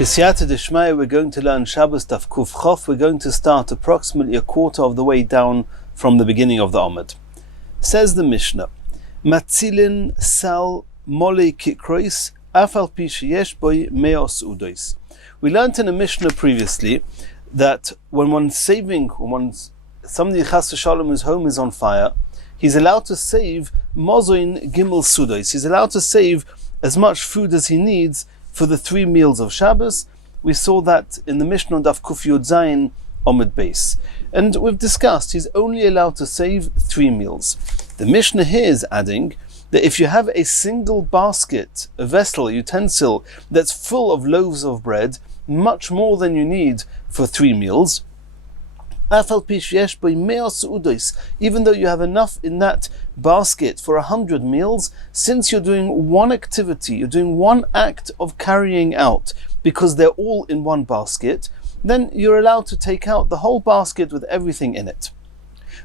B'siyata d'shmaya, we're going to learn Shabbos Daf Kuf Chof. We're going to start approximately a quarter of the way down from the beginning of the Amud. Says the Mishnah, Matzilin sal mole kikrois afal pi sheyesh boy meos udois. We learned in a Mishnah previously that when one's saving, somebody chas v'shalom whose home is on fire, he's allowed to save mozoin gimel sudois. He's allowed to save as much food as he needs for the 3 meals of Shabbos. We saw that in the Mishnah Daf Kuf Yud Zayin Amud Beis. And we've discussed he's only allowed to save 3 meals. The Mishnah here is adding that if you have a single basket, a vessel, a utensil that's full of loaves of bread, much more than you need for 3 meals, even though you have enough in that basket for 100 meals, since you're doing one activity, you're doing one act of carrying out, because they're all in one basket, then you're allowed to take out the whole basket with everything in it.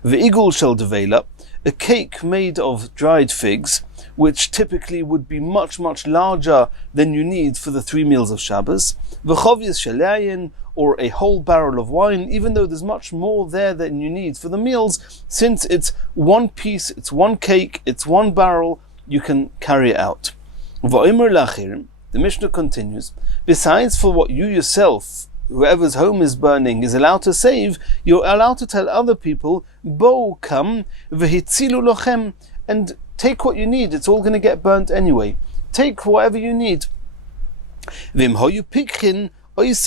Ve'igul shel devela, a cake made of dried figs, which typically would be much, much larger than you need for the 3 meals of Shabbos. V'chovyas shelayin, or a whole barrel of wine, even though there's much more there than you need for the meals, since it's one piece, it's one cake, it's one barrel, you can carry it out. The Mishnah continues, besides for what you yourself, whoever's home is burning, is allowed to save, you're allowed to tell other people, Bo, come, v'hitzilu lochem, and take what you need, it's all going to get burnt anyway. Take whatever you need. V'im hoyu pikhin, if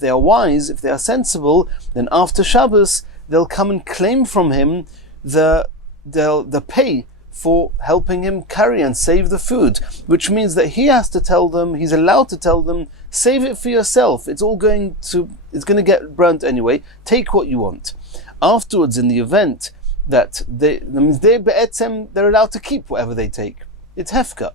they are wise, if they are sensible, then after Shabbos they'll come and claim from him the pay for helping him carry and save the food, which means that he has to tell them, he's allowed to tell them, save it for yourself, it's going to get burnt anyway, take what you want. Afterwards, in the event that they're allowed to keep whatever they take, it's hefka.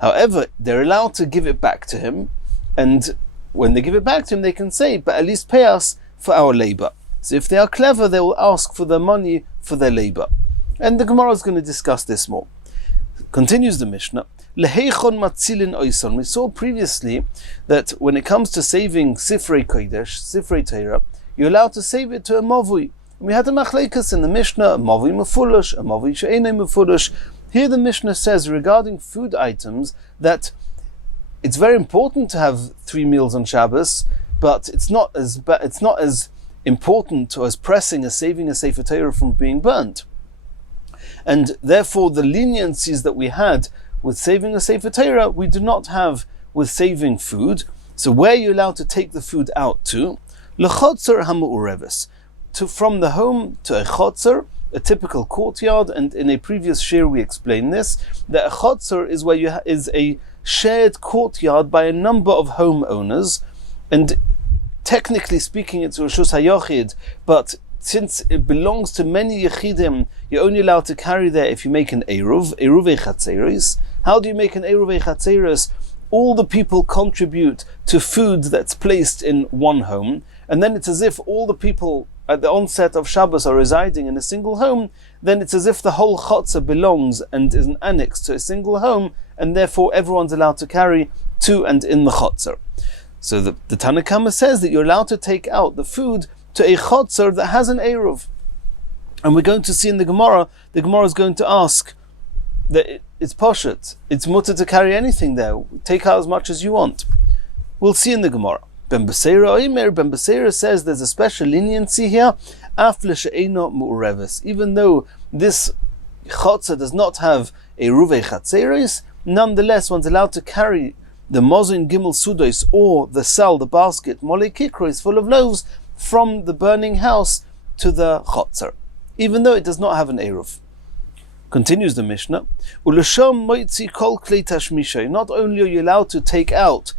However, they're allowed to give it back to him, and when they give it back to him, they can say, but at least pay us for our labor. So if they are clever, they will ask for the money for their labor. And the Gemara is going to discuss this more. Continues the Mishnah, Leheichon matzilin oison. We saw previously that when it comes to saving Sifrei Kodesh, Sifrei Torah, you're allowed to save it to a mavui. We had a machleikas in the Mishnah, a mavui mefulosh, a mavui she'enei mefulosh. Here the Mishnah says regarding food items that it's very important to have 3 meals on Shabbos, but it's not as important or as pressing as saving a Sefer Torah from being burnt. And therefore the leniencies that we had with saving a Sefer Torah, we do not have with saving food. So where are you allowed to take the food out to? L'chotzer ha'mu'ureves, from the home to a chotzer, a typical courtyard. And in a previous shir we explained this, that a chotzer is where is a shared courtyard by a number of homeowners, and technically speaking it's Rishus HaYochid, but since it belongs to many Yechidim, you're only allowed to carry there if you make an Eruv Chatzeris. How do you make an Eruv Chatzeris? All the people contribute to food that's placed in one home, and then it's as if all the people at the onset of Shabbos are residing in a single home. Then it's as if the whole chotzer belongs and is an annex to a single home, and therefore everyone's allowed to carry to and in the chotzer. So the Tanna Kama says that you're allowed to take out the food to a chotzer that has an eruv. And we're going to see in the Gemara is going to ask that it's poshet, it's mutter to carry anything there, take out as much as you want. We'll see in the Gemara. Ben Beseira says there's a special leniency here, even though this chotzer does not have a ruvei chatzeris, nonetheless one's allowed to carry the mozin gimel sudois, or the sal, the basket, mole kikrois, full of loaves, from the burning house to the chotzer, even though it does not have an eruv. Continues the Mishnah, not only are you allowed to take out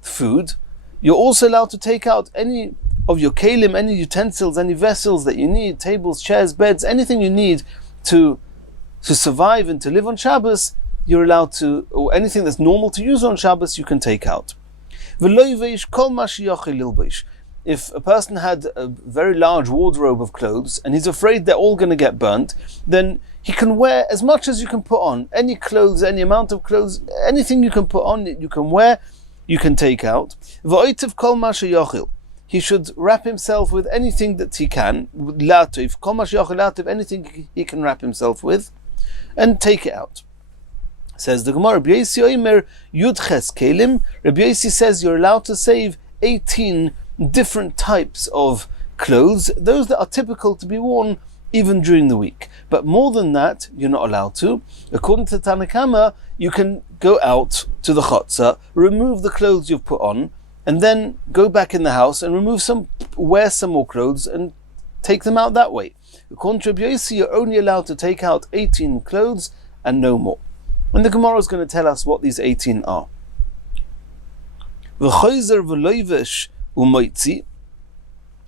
food, you're also allowed to take out any of your kalim, any utensils, any vessels that you need, tables, chairs, beds, anything you need to survive and to live on Shabbos, you're allowed to, or anything that's normal to use on Shabbos, you can take out. If a person had a very large wardrobe of clothes and he's afraid they're all going to get burnt, then he can wear as much as you can put on. Any clothes, any amount of clothes, anything you can put on, you can wear. you can take out. V'oitev kol ma sheyochil. He should wrap himself with anything that he can. Lativ, kol ma sheyochil lativ, anything he can wrap himself with, and take it out. Says the Gemara, Rabbi Yosi Omer Yudches Kelim. Rabbi Yosi says you're allowed to save 18 different types of clothes, those that are typical to be worn even during the week. But more than that, you're not allowed to. According to Tanna Kama, you can go out to the chotzer, remove the clothes you've put on, and then go back in the house and wear some more clothes and take them out that way. According to Rabbi Yosi, you're only allowed to take out 18 clothes and no more. And the Gemara is going to tell us what these 18 are.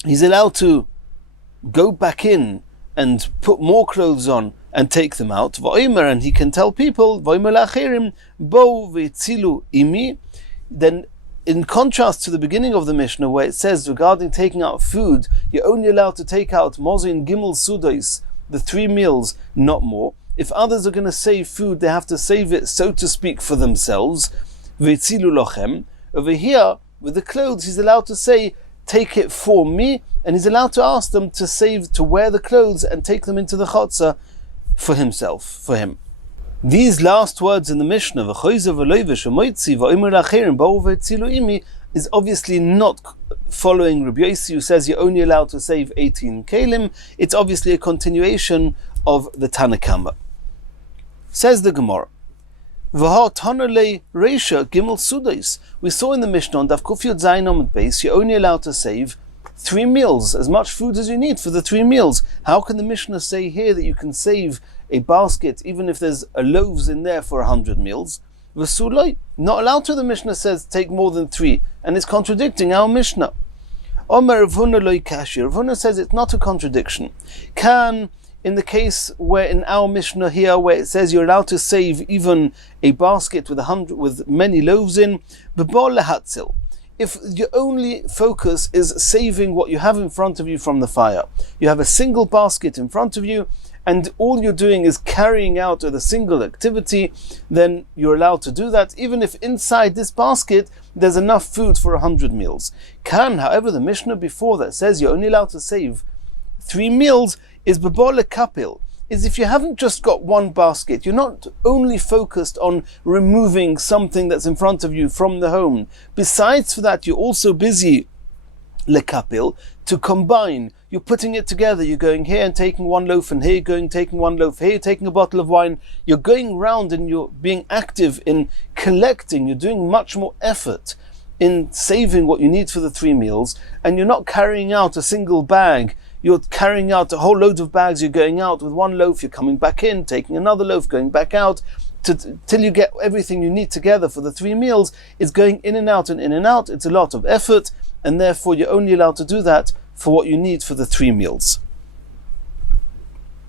He's allowed to go back in and put more clothes on and take them out. And he can tell people, then in contrast to the beginning of the Mishnah where it says regarding taking out food, you're only allowed to take out mozin gimel sudos, the 3 meals, not more. If others are going to save food, they have to save it, so to speak, for themselves. Over here, with the clothes, he's allowed to say, take it for me, and he's allowed to ask them to wear the clothes and take them into the chotzer for him. These last words in the Mishnah, is obviously not following Rabbi Yosi, who says you're only allowed to save 18 kelim. It's obviously a continuation of the Tanna Kama. Says the Gemara, we saw in the Mishnah on Daf Kuf Yud Zayin Amud Beis, you're only allowed to save 3 meals, as much food as you need for the 3 meals. How can the Mishnah say here that you can save a basket even if there's a loaves in there for 100 meals? V'suloi, not allowed to. The Mishnah says take more than 3, and it's contradicting our Mishnah. Omer Rav Huna lo kashi. Rav Huna says it's not a contradiction. In the case where in our Mishnah here, where it says you're allowed to save even a basket with many loaves in, b'bol lehatzil. If your only focus is saving what you have in front of you from the fire, you have a single basket in front of you, and all you're doing is carrying out a single activity, then you're allowed to do that, even if inside this basket there's enough food for 100 meals. However, the Mishnah before that says you're only allowed to save 3 meals, is bebole kapil, is if you haven't just got one basket, you're not only focused on removing something that's in front of you from the home. Besides for that, you're also busy lekapil, to combine. You're putting it together. You're going here and taking 1 loaf, and here taking 1 loaf, here taking a bottle of wine. You're going round and you're being active in collecting. You're doing much more effort in saving what you need for the 3 meals, and you're not carrying out a single bag. You're carrying out a whole load of bags. You're going out with 1 loaf, you're coming back in, taking another loaf, going back out, till you get everything you need together for the 3 meals. It's going in and out and in and out. It's a lot of effort, and therefore you're only allowed to do that for what you need for the 3 meals.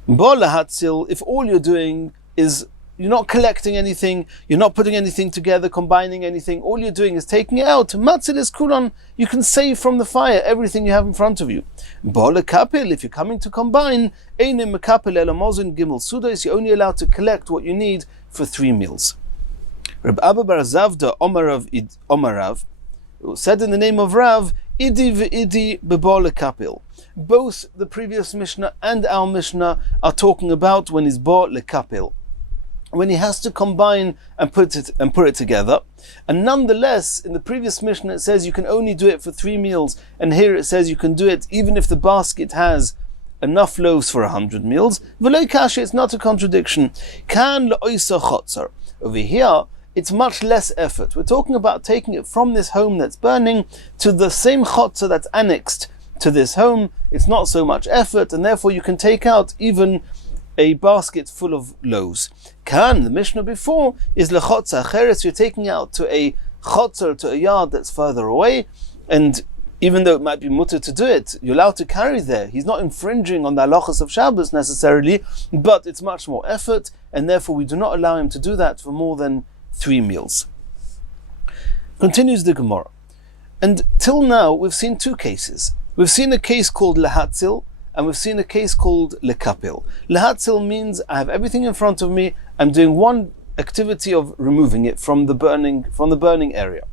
If all you're doing is you're not collecting anything, you're not putting anything together, combining anything, all you're doing is taking it out. Matzil is kulon, you can save from the fire everything you have in front of you. If you're coming to combine, you're only allowed to collect what you need for 3 meals. Reb Abba bar Zavda Omarav, it was said in the name of Rav, Idi v'idi bebole kapil. Both the previous Mishnah and our Mishnah are talking about when he's bo lekapil, when he has to combine and put it together. And nonetheless, in the previous Mishnah it says you can only do it for 3 meals, and here it says you can do it even if the basket has enough loaves for 100 meals. V'lo kasha, it's not a contradiction. Kan le'oisa chotzar. Over here, it's much less effort. We're talking about taking it from this home that's burning to the same chotzar that's annexed to this home. It's not so much effort, and therefore you can take out even a basket full of loaves. The Mishnah before is lechotza acheres. You're taking out to a chotzar, to a yard that's further away, and even though it might be mutter to do it, you're allowed to carry there. He's not infringing on the halachas of Shabbos necessarily, but it's much more effort, and therefore we do not allow him to do that for more than 3 meals. Continues the Gemara. And till now we've seen 2 cases. We've seen a case called lehatzil, and we've seen a case called lekapil. Lehatzil means I have everything in front of me, I'm doing one activity of removing it from the burning area.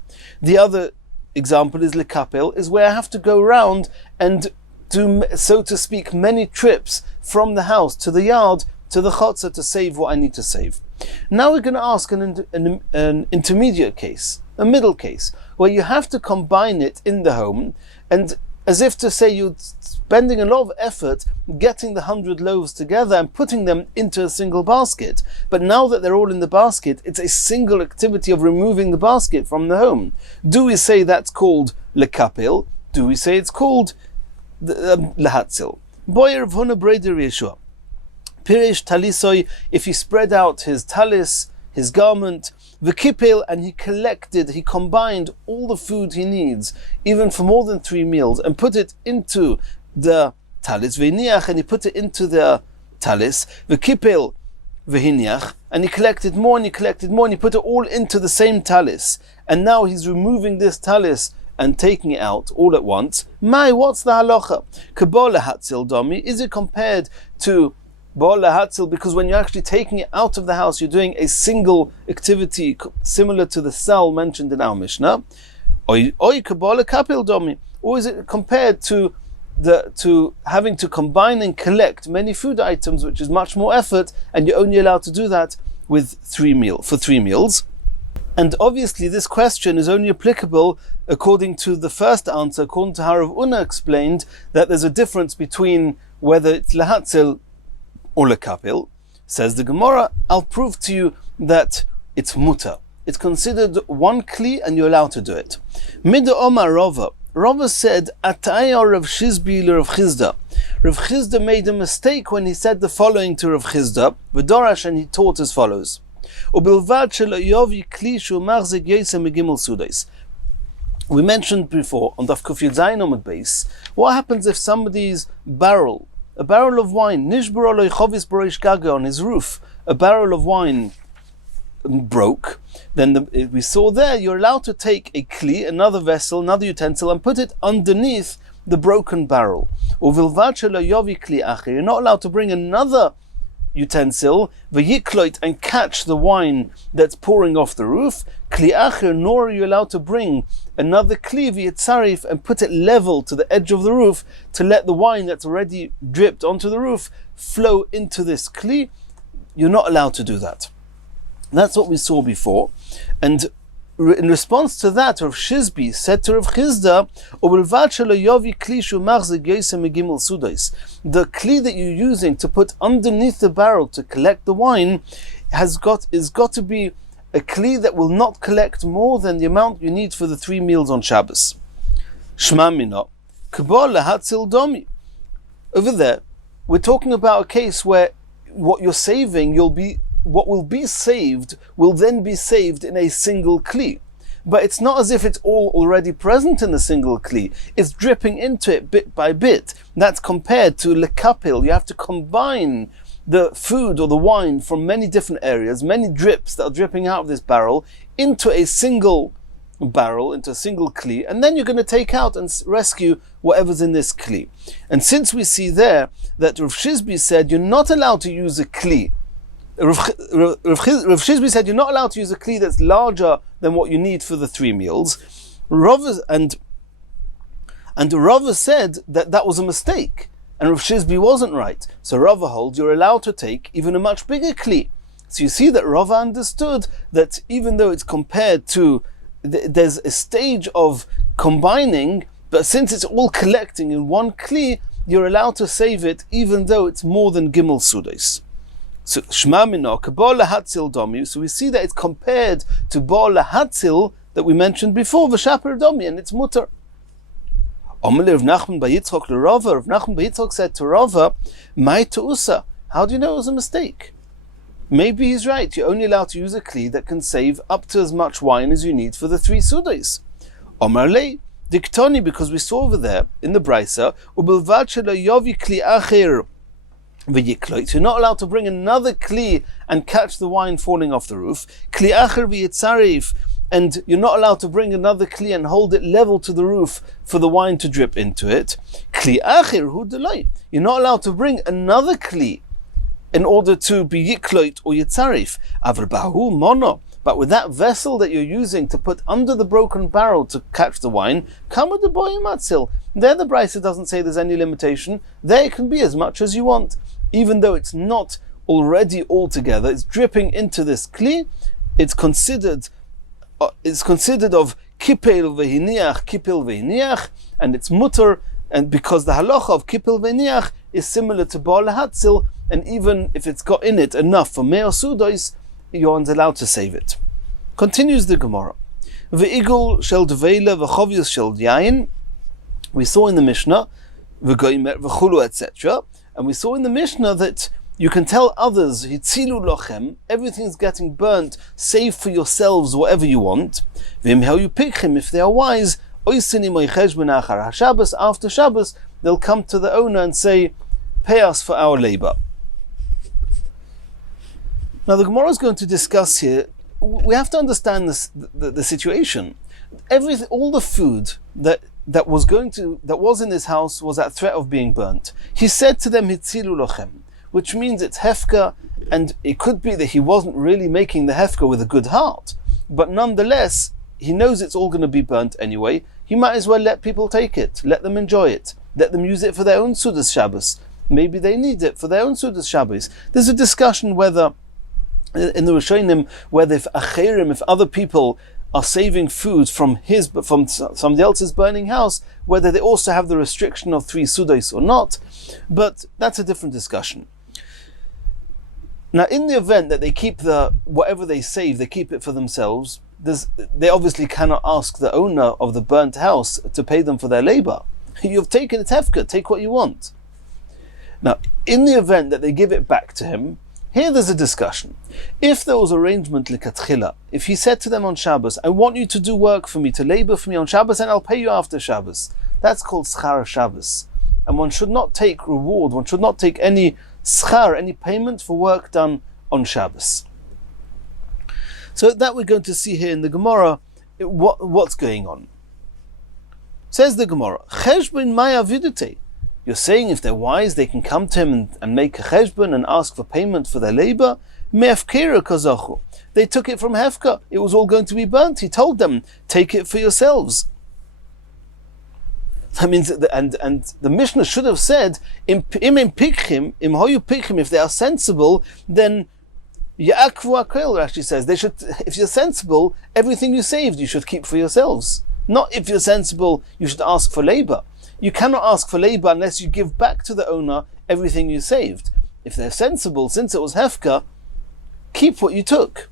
The other example is lekapel, is where I have to go around and do, so to speak, many trips from the house to the yard to the chotzer to save what I need to save. Now we're going to ask an intermediate case, a middle case, where you have to combine it in the home, and as if to say you're spending a lot of effort getting the 100 loaves together and putting them into a single basket. But now that they're all in the basket, it's a single activity of removing the basket from the home. Do we say that's called lekapil? Do we say it's called lehatzil? Boy Rav Huna Breder Yeshua. Pirish talisoi, if he spread out his talis, his garment, v'kipil, and he combined all the food he needs, even for more than 3 meals, and put it into the talis, v'hiniach, and he put it into the talis, v'kipil, v'hiniach, and he collected more, and he collected more, and he put it all into the same talis, and now he's removing this talis and taking it out all at once. What's the halacha? Kabbalah hatzil domi, is it compared to because when you're actually taking it out of the house, you're doing a single activity similar to the cell mentioned in our Mishnah? Or is it compared to having to combine and collect many food items, which is much more effort, and you're only allowed to do that with 3 meals? And obviously this question is only applicable according to the first answer, according to how Rav Una explained that there's a difference between whether it's lehatzil or lekapil. Says the Gemara, I'll prove to you that it's mutar. It's considered one kli and you're allowed to do it. Mida Omar Rava. Rava said, Ataya Rav Shizbi Rav Chizda. Rav Chizda made a mistake when he said the following to Rav Chizda, V'dorash, and he taught as follows. Ubilvad shelo yovi kli shu machzik yosem megimel sudais. We mentioned before on Daf Kuf Yud Zayin Amud Beis, what happens if somebody's a barrel of wine, nishbur aloi chovis boroish gaga, on his roof, a barrel of wine broke, then we saw there, you're allowed to take a kli, another vessel, another utensil, and put it underneath the broken barrel. Uvilvad shelo yovi kli acher, you're not allowed to bring another utensil, v'yikloit, and catch the wine that's pouring off the roof, kli acher, nor are you allowed to bring another kli v'yitzarif and put it level to the edge of the roof to let the wine that's already dripped onto the roof flow into this kli. You're not allowed to do that. That's what we saw before. And in response to that, Rav Shizbi said to Rav Chizda, the kli that you're using to put underneath the barrel to collect the wine is got to be a kli that will not collect more than the amount you need for the 3 meals on Shabbos. Shma mina, kabbalah hatzil domi. Over there, we're talking about a case where what you're saving, what will be saved will then be saved in a single kli. But it's not as if it's all already present in the single kli. It's dripping into it bit by bit. That's compared to lekapil. You have to combine the food or the wine from many different areas, many drips that are dripping out of this barrel, into a single barrel, into a single kli, and then you're going to take out and rescue whatever's in this kli. And since we see there that Rav Shizbi said you're not allowed to use a kli, Rav Shizbi said you're not allowed to use a kli that's larger than what you need for the 3 meals. And Rava said that was a mistake, and Rav Shizbi wasn't right. So Rava holds you're allowed to take even a much bigger kli. So you see that Rava understood that even though it's compared to, there's a stage of combining, but since it's all collecting in one kli, you're allowed to save it even though it's more than gimel sudes. So Shma Minah, Kabbalah Hatzil Domi. So we see that it's compared to Ba'al Hatzil that we mentioned before, V'Shaper Domi, and it's mutar. Omele Rav Nachman bar Yitzchak l'Rava. Rav Nachman bar Yitzchak said to Rava, "Mai tu'usa." How do you know it was a mistake? Maybe he's right. You're only allowed to use a kli that can save up to as much wine as you need for the 3 sudas. Omar lei diktoni, because we saw over there in the brisa, ubilvad shelo yovi kli acher. You're not allowed to bring another kli and catch the wine falling off the roof. Kli acher v'yitzarif, and you're not allowed to bring another kli and hold it level to the roof for the wine to drip into it. Kli acher hu delay. You're not allowed to bring another kli, in order to be yiklot or yitzarif. Aval bahu mono. But with that vessel that you're using to put under the broken barrel to catch the wine, kama de boy matzil. There the Brisa doesn't say there's any limitation. There it can be as much as you want. Even though it's not already all together, it's dripping into this kli, it's considered of kipel vehiniach, and it's mutter, and because the halacha of kipel vehiniach is similar to ba'al hatzil, and even if it's got in it enough for meo sudois, you're allowed to save it. Continues the Gemara. Ve'igul shel dveila v'chovyus shel yain. We saw in the Mishnah, v'goymer v'chulu, etc. And we saw in the Mishnah that you can tell others, hitzilu lochem, everything's getting burnt, save for yourselves whatever you want. If they are wise, after Shabbos, they'll come to the owner and say, pay us for our labor. Now the Gemara is going to discuss here, we have to understand this, the situation. All the food that was in his house was at threat of being burnt. He said to them, hitzilu lochem, which means it's hefka, and it could be that he wasn't really making the hefka with a good heart, but nonetheless, he knows it's all going to be burnt anyway. He might as well let people take it, let them enjoy it, let them use it for their own Sudas Shabbos. Maybe they need it for their own Sudas Shabbos. There's a discussion whether, in the Rishonim, whether if other people are saving food from somebody else's burning house, whether they also have the restriction of 3 Sudas or not, but that's a different discussion. Now, in the event that they keep whatever they save, they keep it for themselves, they obviously cannot ask the owner of the burnt house to pay them for their labor. You've taken it hefka, take what you want. Now, in the event that they give it back to him, here there's a discussion. If there was arrangement likatchila, if he said to them on Shabbos, I want you to do work for me, to labor for me on Shabbos, and I'll pay you after Shabbos, that's called schar Shabbos. And one should not take reward, one should not take any schar, any payment for work done on Shabbos. So that we're going to see here in the Gemara, what's going on. Says the Gemara, cheshbon maya vidute. You're saying if they're wise, they can come to him and make a cheshbon and ask for payment for their labor. Me'afkera kazachu. They took it from hefka. It was all going to be burnt. He told them, take it for yourselves. That means, and the Mishnah should have said, if they are sensible, then Ya'akvu akel, Rashi says, they should, if you're sensible, everything you saved you should keep for yourselves. Not if you're sensible, you should ask for labor. You cannot ask for labor unless you give back to the owner everything you saved. If they're sensible, since it was hefka, keep what you took.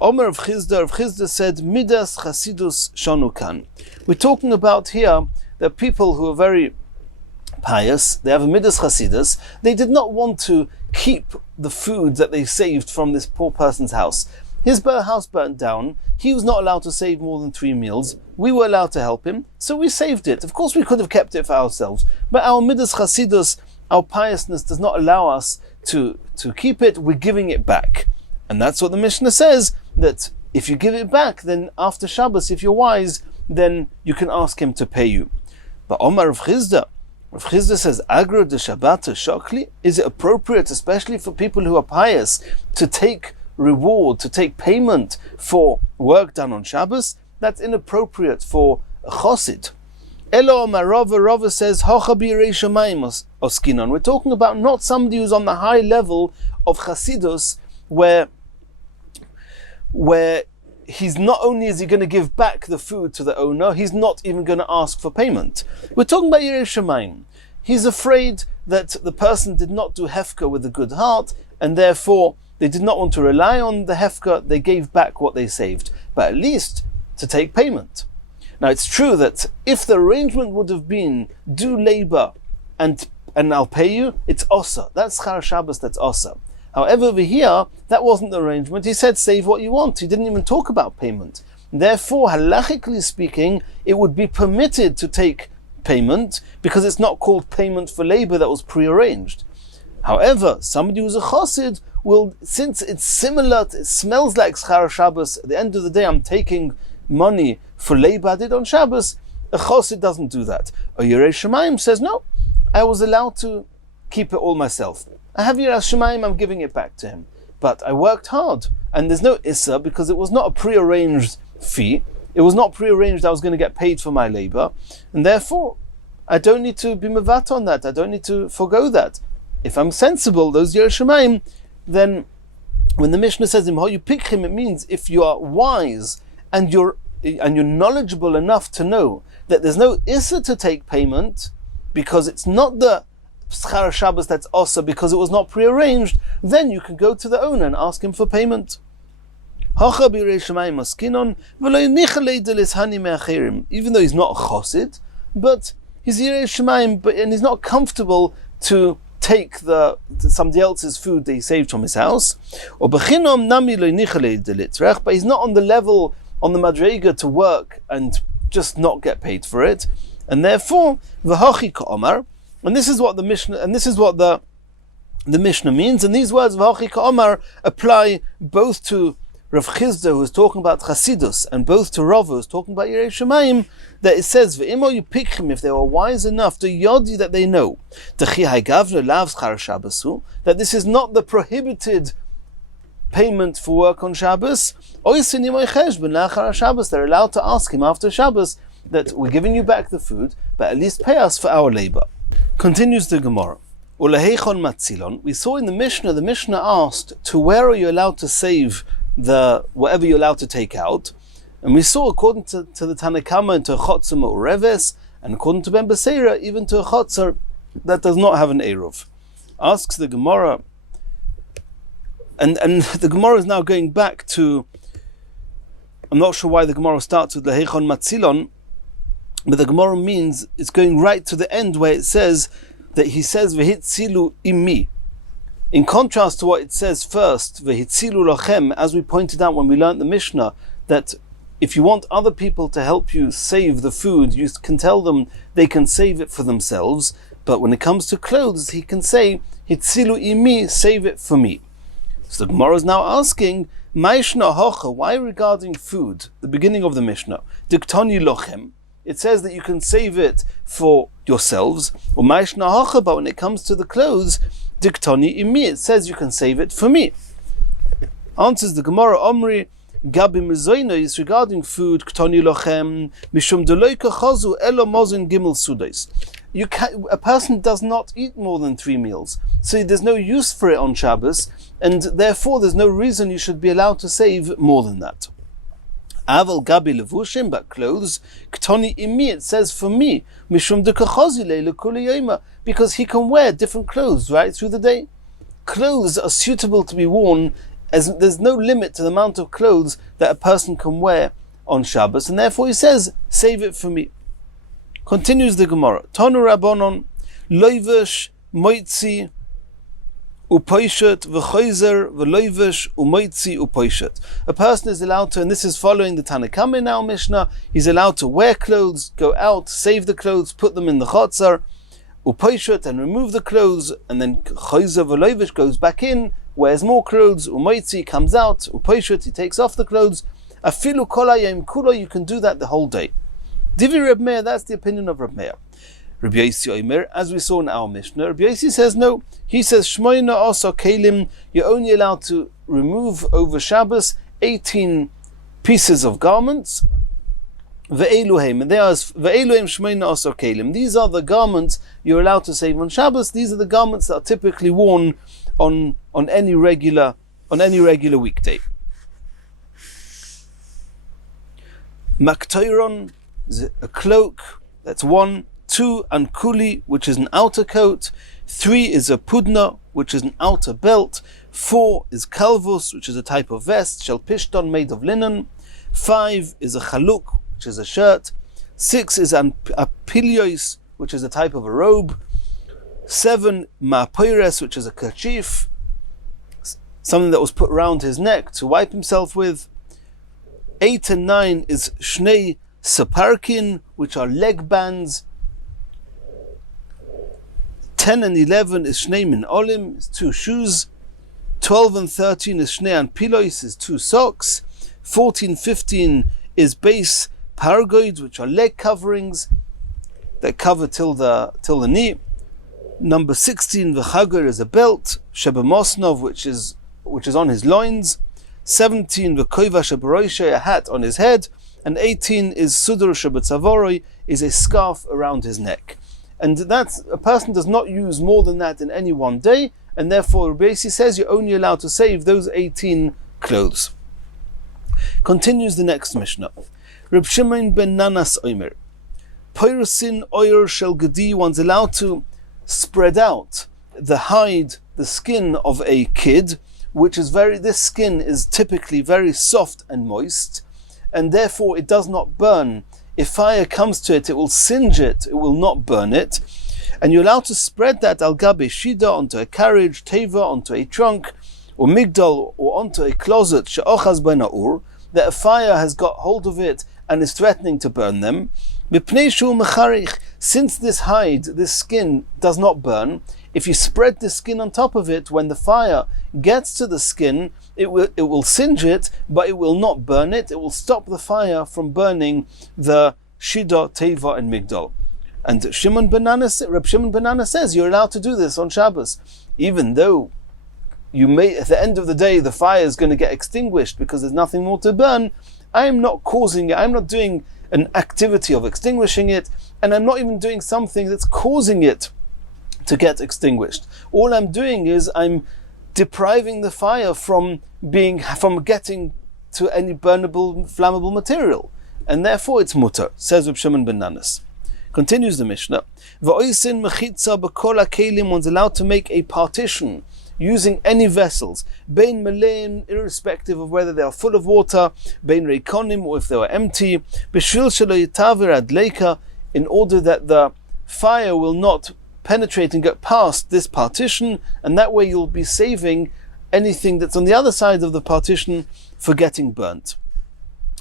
Omer of Chizda said, Midas Chasidus Shonukan. We're talking about here that people who are very pious, they have a Midas Chasidus, they did not want to keep the food that they saved from this poor person's house. His house burnt down, he was not allowed to save more than 3 meals, we were allowed to help him, so we saved it. Of course we could have kept it for ourselves, but our Midas Chasidus, our piousness does not allow us to keep it, we're giving it back. And that's what the Mishnah says, that if you give it back, then after Shabbos, if you're wise, then you can ask him to pay you. But Omar of Chizda says, Agro de Shabbata Shokli, is it appropriate, especially for people who are pious, to take reward, to take payment for work done on Shabbos? That's inappropriate for a chosid. Elo Rava says, Hocha b'yirei shamayim oskinon. We're talking about not somebody who's on the high level of chasidus, where he's not only is he going to give back the food to the owner, he's not even going to ask for payment. We're talking about Yirei Shamayim. He's afraid that the person did not do hefka with a good heart, and therefore they did not want to rely on the hefka, they gave back what they saved, but at least to take payment. Now it's true that if the arrangement would have been, do labor and I'll pay you, it's osa. That's Schar Shabbos, that's osa. However, over here, that wasn't the arrangement. He said, save what you want. He didn't even talk about payment. Therefore, halachically speaking, it would be permitted to take payment because it's not called payment for labor that was prearranged. However, somebody who's a chosid will, since it's similar, it smells like Schar Shabbos, at the end of the day, I'm taking money for labor I did on Shabbos, a chosid doesn't do that. A Yirei Shamayim says, no, I was allowed to keep it all myself. I have Yiras Shamayim, I'm giving it back to him. But I worked hard, and there's no Issa because it was not a prearranged fee. It was not prearranged I was going to get paid for my labor, and therefore I don't need to be mevat on that. I don't need to forego that. If I'm sensible, those Yiras Shamayim, then when the Mishnah says you pick him, it means if you are wise and you're knowledgeable enough to know that there's no Issa to take payment because it's not the Schar Shabbos that's also because it was not prearranged, then you can go to the owner and ask him for payment. Even though he's not a chosid, but he's Yiras Shamayim, and he's not comfortable to take somebody else's food that he saved from his house. But he's not on the level, on the madrega to work and just not get paid for it, and therefore v'hachi ka'omar. And this is what the Mishnah, and this is what the Mishnah means. And these words v'hachi ka'omar apply both to Rav Chizda, who is talking about Chasidus, and both to Rav, who is talking about Yiras Shamayim, that it says, V'imo you pick him, if they were wise enough to yodi, that they know, that this is not the prohibited payment for work on Shabbos. They're allowed to ask him after Shabbos that we're giving you back the food, but at least pay us for our labor. Continues the Gemara. We saw in the Mishnah asked, to where are you allowed to save whatever you're allowed to take out? And we saw, according to the Tanakama, into a chotzer or reves, and according to Ben Beseira, even to a chotzer that does not have an eruv. Asks the Gemara, and the Gemara is now going back to, I'm not sure why the Gemara starts with lehechon matzilon, but the Gemara means it's going right to the end where it says that he says v'hitzilu immi. In contrast to what it says first, v'hitzilu lochem, as we pointed out when we learnt the Mishnah, that if you want other people to help you save the food, you can tell them they can save it for themselves. But when it comes to clothes, he can say, hitzilu imi, save it for me. So the Gemara is now asking, Maishna hocha, why regarding food, the beginning of the Mishnah, diktoni lochem, it says that you can save it for yourselves, or Maishna hocha, but when it comes to the clothes, diktoni imi, it says you can save it for me. Answers the Gemara, Omri, Gabi Mizoina is regarding food, Ktoni Lochem, Mishum Deloika Chazu, Elo Mozin Gimel Sudais. A person does not eat more than 3 meals, so there's no use for it on Shabbos, and therefore there's no reason you should be allowed to save more than that. Aval Gabi Levushim, but clothes, Ktoni Imi, it says for me, Mishum Dekachazi Leila Kuliyema, because he can wear different clothes right through the day. Clothes are suitable to be worn, as there's no limit to the amount of clothes that a person can wear on Shabbos, and therefore he says, save it for me. Continues the Gemara. Tanu Rabbanon, Loivesh, Moitzi, Upoishet, V'choizer, V'loivesh, Umoitzi, Upoishet. A person is allowed to, and this is following the Tanakama in our Mishnah, he's allowed to wear clothes, go out, save the clothes, put them in the Chotzar, Upoishet, and remove the clothes, and then Choizer, V'loivesh goes back in, wears more clothes, Umoitzi comes out, Upoishet, he takes off the clothes, Afilu kolayim kulo, you can do that the whole day. Divi Reb Meir, that's the opinion of Reb Meir. Reb Yosi Omer, as we saw in our Mishnah, Reb Yosi says no. He says Shmoina Osa Kelim, you're only allowed to remove over Shabbos 18 pieces of garments. Ve'eluhem, and they are Ve'eluhem Shmoina Osa Kelim. These are the garments you're allowed to save on Shabbos. These are the garments that are typically worn on any regular weekday. Maktoiron is a cloak, that's 1. 2, ankuli, which is an outer coat. 3 is a pudna, which is an outer belt. 4 is kalvus, which is a type of vest, shel pishton, made of linen. 5 is a chaluk, which is a shirt. 6 is a pilios, which is a type of a robe. 7, ma'poires, which is a kerchief, something that was put around his neck to wipe himself with. 8 and 9 is shnei saparkin, which are leg bands. 10 and 11 is shnei min olim, is 2 shoes. 12 and 13 is shnei and pilois, is 2 socks. 14, 15 is base pargoid, which are leg coverings that cover till the knee. Number 16, v'chager is a belt, shebamosnov, which is on his loins. 17, v'koiva shebaroishe, a hat on his head. And 18 is sudur shebetzavori, is a scarf around his neck. And that's, a person does not use more than that in any one day, and therefore Rabbi Yossi says you're only allowed to save those 18 clothes. Continues the next Mishnah. Reb Shimon ben Nanas Omer. Poirsin oyer shel gedi, one's allowed to spread out the hide, the skin of a kid, which is this skin is typically very soft and moist, and therefore it does not burn. If fire comes to it, it will singe it, it will not burn it. And you're allowed to spread that al gabe shida, onto a carriage, teva, onto a trunk, or migdal, or onto a closet, she'ochaz ben ha'ur, that a fire has got hold of it and is threatening to burn them. Since this hide, this skin, does not burn, if you spread the skin on top of it, when the fire gets to the skin, it will singe it, but it will not burn it. It will stop the fire from burning the shida, teva, and migdal. And Reb Shimon ben Nanas says you're allowed to do this on Shabbos, even though at the end of the day the fire is going to get extinguished because there's nothing more to burn. I am not causing it. I'm not doing an activity of extinguishing it, and I'm not even doing something that's causing it to get extinguished. All I'm doing is I'm depriving the fire from getting to any burnable, flammable material, and therefore it's mutter, says Reb Shimon ben Nanas. Continues the Mishnah. V'oisin mechitza b'kol ha'kelim, one's allowed to make a partition using any vessels, bein melein, irrespective of whether they are full of water, bein reikonim, or if they are empty, b'shvil shelo yitaver adleika, in order that the fire will not penetrate and get past this partition, and that way you'll be saving anything that's on the other side of the partition for getting burnt.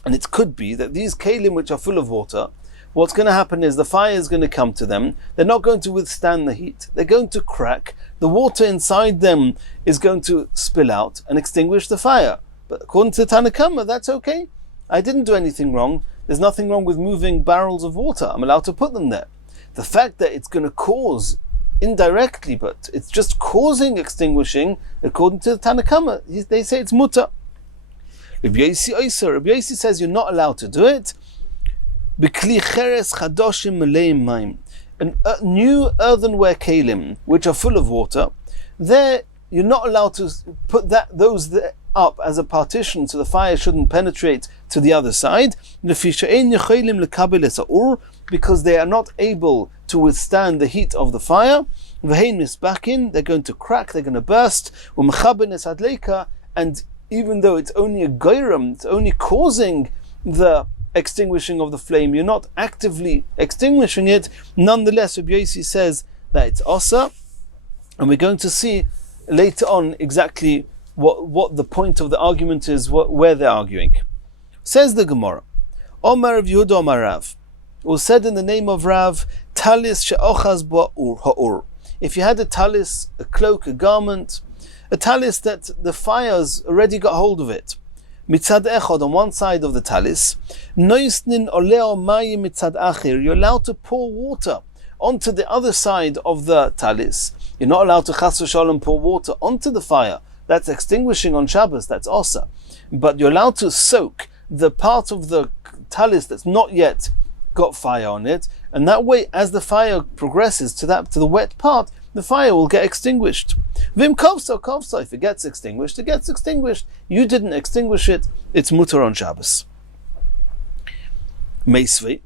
And it could be that these kelim which are full of water, what's going to happen is the fire is going to come to them. They're not going to withstand the heat. They're going to crack. The water inside them is going to spill out and extinguish the fire. But according to Tanna Kama, that's okay. I didn't do anything wrong. There's nothing wrong with moving barrels of water. I'm allowed to put them there. The fact that it's going to cause indirectly, but it's just causing extinguishing, according to the Tanna Kama, they say it's mutter. Rabbi Yossi says you're not allowed to do it. B'kli cheres chadoshim meleim mayim, new earthenware kelim which are full of water, there you're not allowed to put those up as a partition so the fire shouldn't penetrate to the other side, because they are not able to withstand the heat of the fire. They're going to crack, they're going to burst, and even though it's only a goyram, it's only causing the extinguishing of the flame, you're not actively extinguishing it, nonetheless Rabbi Yossi says that it's osa, and we're going to see later on exactly what the point of the argument is, where they're arguing. Says the Gemara, Omar Rav Yehuda Omar Rav, it was said in the name of Rav, talis she'ochaz ba'ur ha'ur. If you had a talis, a cloak, a garment, a talis that the fire's already got hold of it, mitzad echad, on one side of the talis, noisnin oleo mayim mitzad achir, you're allowed to pour water onto the other side of the talis. You're not allowed to chas v'shalom pour water onto the fire. That's extinguishing on Shabbos, that's osa. But you're allowed to soak the part of the talis that's not yet got fire on it, and that way, as the fire progresses to the wet part, the fire will get extinguished. Vim kovsa, if it gets extinguished, it gets extinguished. You didn't extinguish it, it's mutar on Shabbos. Meisvi,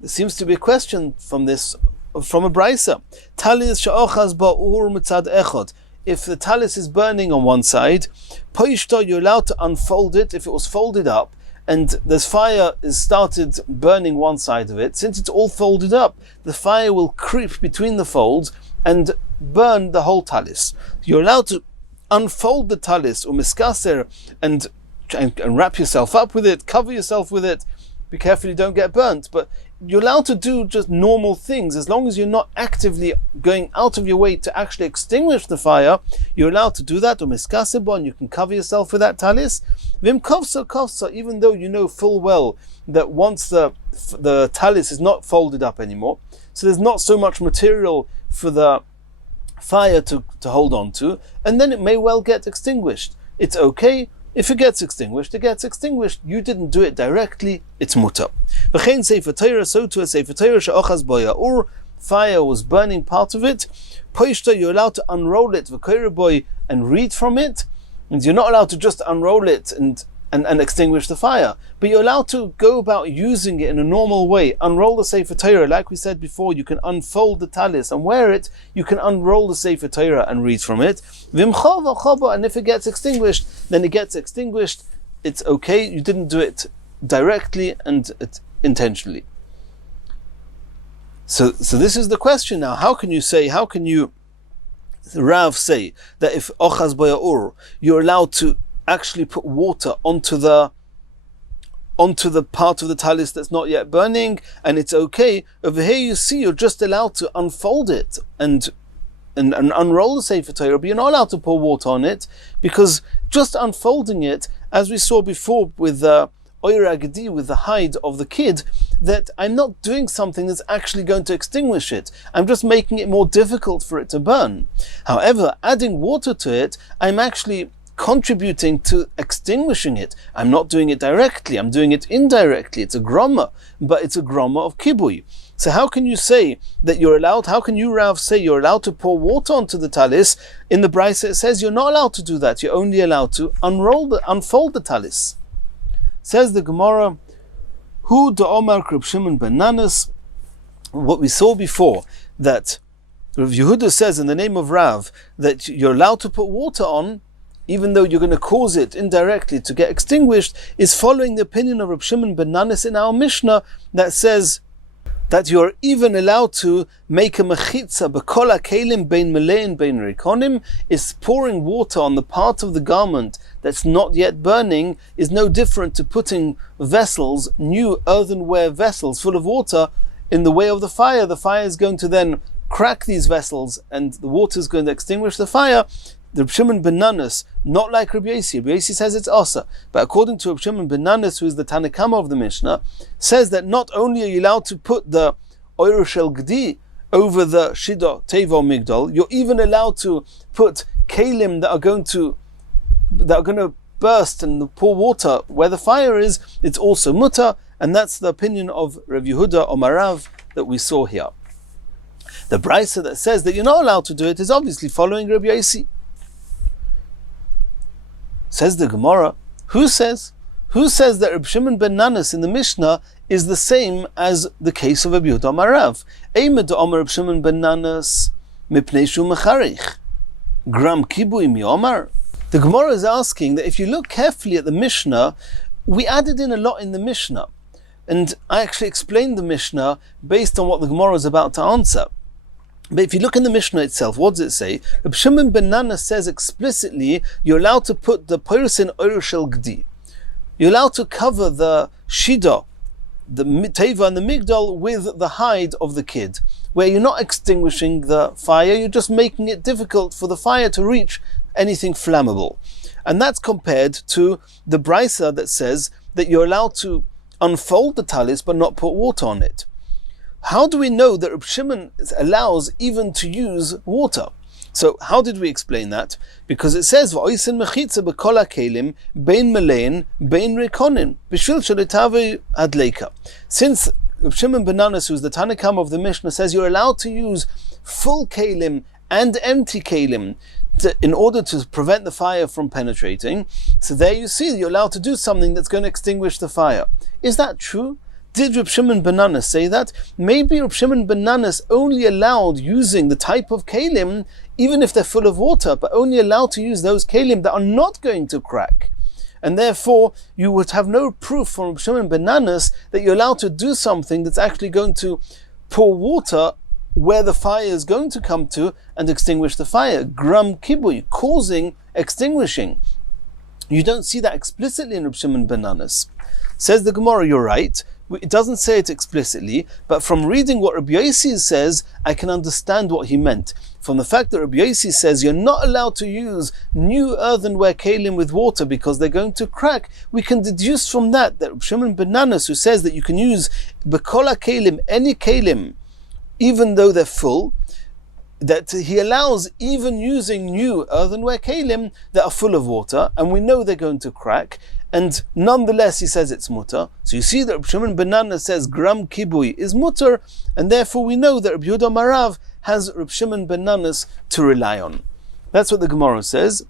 there seems to be a question from a brisa. Talis she'ochaz ba'ur mitzad echad. If the talis is burning on one side, poishto, you're allowed to unfold it if it was folded up, and this fire is started burning one side of it. Since it's all folded up, the fire will creep between the folds and burn the whole talis. You're allowed to unfold the talis, umiskaser, and wrap yourself up with it, cover yourself with it. Be careful you don't get burnt, but you're allowed to do just normal things as long as you're not actively going out of your way to actually extinguish the fire. You're allowed to do that, and you can cover yourself with that talis. Vim kovsa, even though you know full well that once the talis is not folded up anymore, so there's not so much material for the fire to hold on to, and then it may well get extinguished. It's okay. If it gets extinguished, it gets extinguished. You didn't do it directly, it's mutter. V'chein sefer Torah, so to a sefer Torah she'ochaz bo ya'ur, fire was burning part of it. Poishta, you're allowed to unroll it, v'koyre boy, and read from it. And you're not allowed to just unroll it and extinguish the fire, but you're allowed to go about using it in a normal way. Unroll the Sefer Torah, like we said before, you can unfold the talis and wear it. You can unroll the Sefer Torah and read from it. And if it gets extinguished, then it gets extinguished. It's okay, you didn't do it directly and intentionally. So this is the question now. How can you Rav say that if ochaz boya'ur, you're allowed to actually put water onto the part of the talis that's not yet burning, and it's okay. Over here you see you're just allowed to unfold it and unroll the Sefer Torah, but you're not allowed to pour water on it, because just unfolding it, as we saw before with the Oyer Agadi, with the hide of the kid, that I'm not doing something that's actually going to extinguish it. I'm just making it more difficult for it to burn. However, adding water to it, I'm actually contributing to extinguishing it. I'm not doing it directly, I'm doing it indirectly. It's a groma, but it's a groma of kibui. So how can you say that you're allowed, how can you, Rav, say you're allowed to pour water onto the talis? In the Brisa it says you're not allowed to do that, you're only allowed to unfold the talis. Says the Gemara, Hu da'omar Reb Shimon ben Nanas, what we saw before, that Rav Yehuda says in the name of Rav that you're allowed to put water on, even though you're going to cause it indirectly to get extinguished, is following the opinion of Reb Shimon ben Nanas in our Mishnah that says that you're even allowed to make a mechitza b'kol ha'kelim bein melein bein rikonim, is pouring water on the part of the garment that's not yet burning is no different to putting vessels, new earthenware vessels full of water, in the way of the fire. The fire is going to then crack these vessels and the water is going to extinguish the fire. The Reb Shimon ben Nanas, not like Rabbi Yossi. Rabbi Yossi says it's asa, but according to Reb Shimon ben Nanas, who is the Tanakama of the Mishnah, says that not only are you allowed to put the Oyer Shel Gdi over the Shida, Teva, Migdal, you're even allowed to put kalim that are going to burst and pour water where the fire is. It's also mutter, and that's the opinion of Rav Yehuda Omarav that we saw here. The Brisa that says that you're not allowed to do it is obviously following Rabbi Yossi. Says the Gemara, who says that Reb Shimon ben Nanas in the Mishnah is the same as the case of Rabbi Yehuda Amarav? Eimed Omer Reb Shimon ben Nanas mipnei shu mecharich gram kibui mi Omar. The Gemara is asking that if you look carefully at the Mishnah, we added in a lot in the Mishnah, and I actually explained the Mishnah based on what the Gemara is about to answer. But if you look in the Mishnah itself, what does it say? Reb Shimon ben Nanas says explicitly you're allowed to put the Peirusin Oyer Shel Gdi. You're allowed to cover the Shida, the Teva and the Migdal with the hide of the kid, where you're not extinguishing the fire, you're just making it difficult for the fire to reach anything flammable. And that's compared to the Brisa that says that you're allowed to unfold the talis but not put water on it. How do we know that Reb Shimon allows even to use water? So how did we explain that? Because it says v'oisen mechitza b'kol ha'kelim bein melein bein rikonin b'shvil shelitave adleika. Since Reb Shimon ben Nanas, who's the Tanakam of the Mishnah, says you're allowed to use full kelim and empty kelim in order to prevent the fire from penetrating, so there you see you're allowed to do something that's going to extinguish the fire. Is that true? Did Reb Shimon ben Nanas say that? Maybe Reb Shimon ben Nanas only allowed using the type of kelim, even if they're full of water, but only allowed to use those kelim that are not going to crack. And therefore, you would have no proof from Reb Shimon ben Nanas that you're allowed to do something that's actually going to pour water where the fire is going to come to and extinguish the fire. Gram kibui, causing extinguishing. You don't see that explicitly in Reb Shimon ben Nanas. Says the Gemara, you're right. It doesn't say it explicitly, but from reading what Rabbi Yossi says, I can understand what he meant. From the fact that Rabbi Yossi says you're not allowed to use new earthenware kelim with water because they're going to crack, we can deduce from that Reb Shimon ben Nanas, who says that you can use b'kol ha'kelim, any kelim, even though they're full, that he allows even using new earthenware kelim that are full of water, and we know they're going to crack, and nonetheless he says it's mutter. So you see that Reb Shimon ben Nana says gram kibui is mutter, and therefore we know that Reb Yehuda Marav has Reb Shimon ben Nanas to rely on. That's what the Gemara says.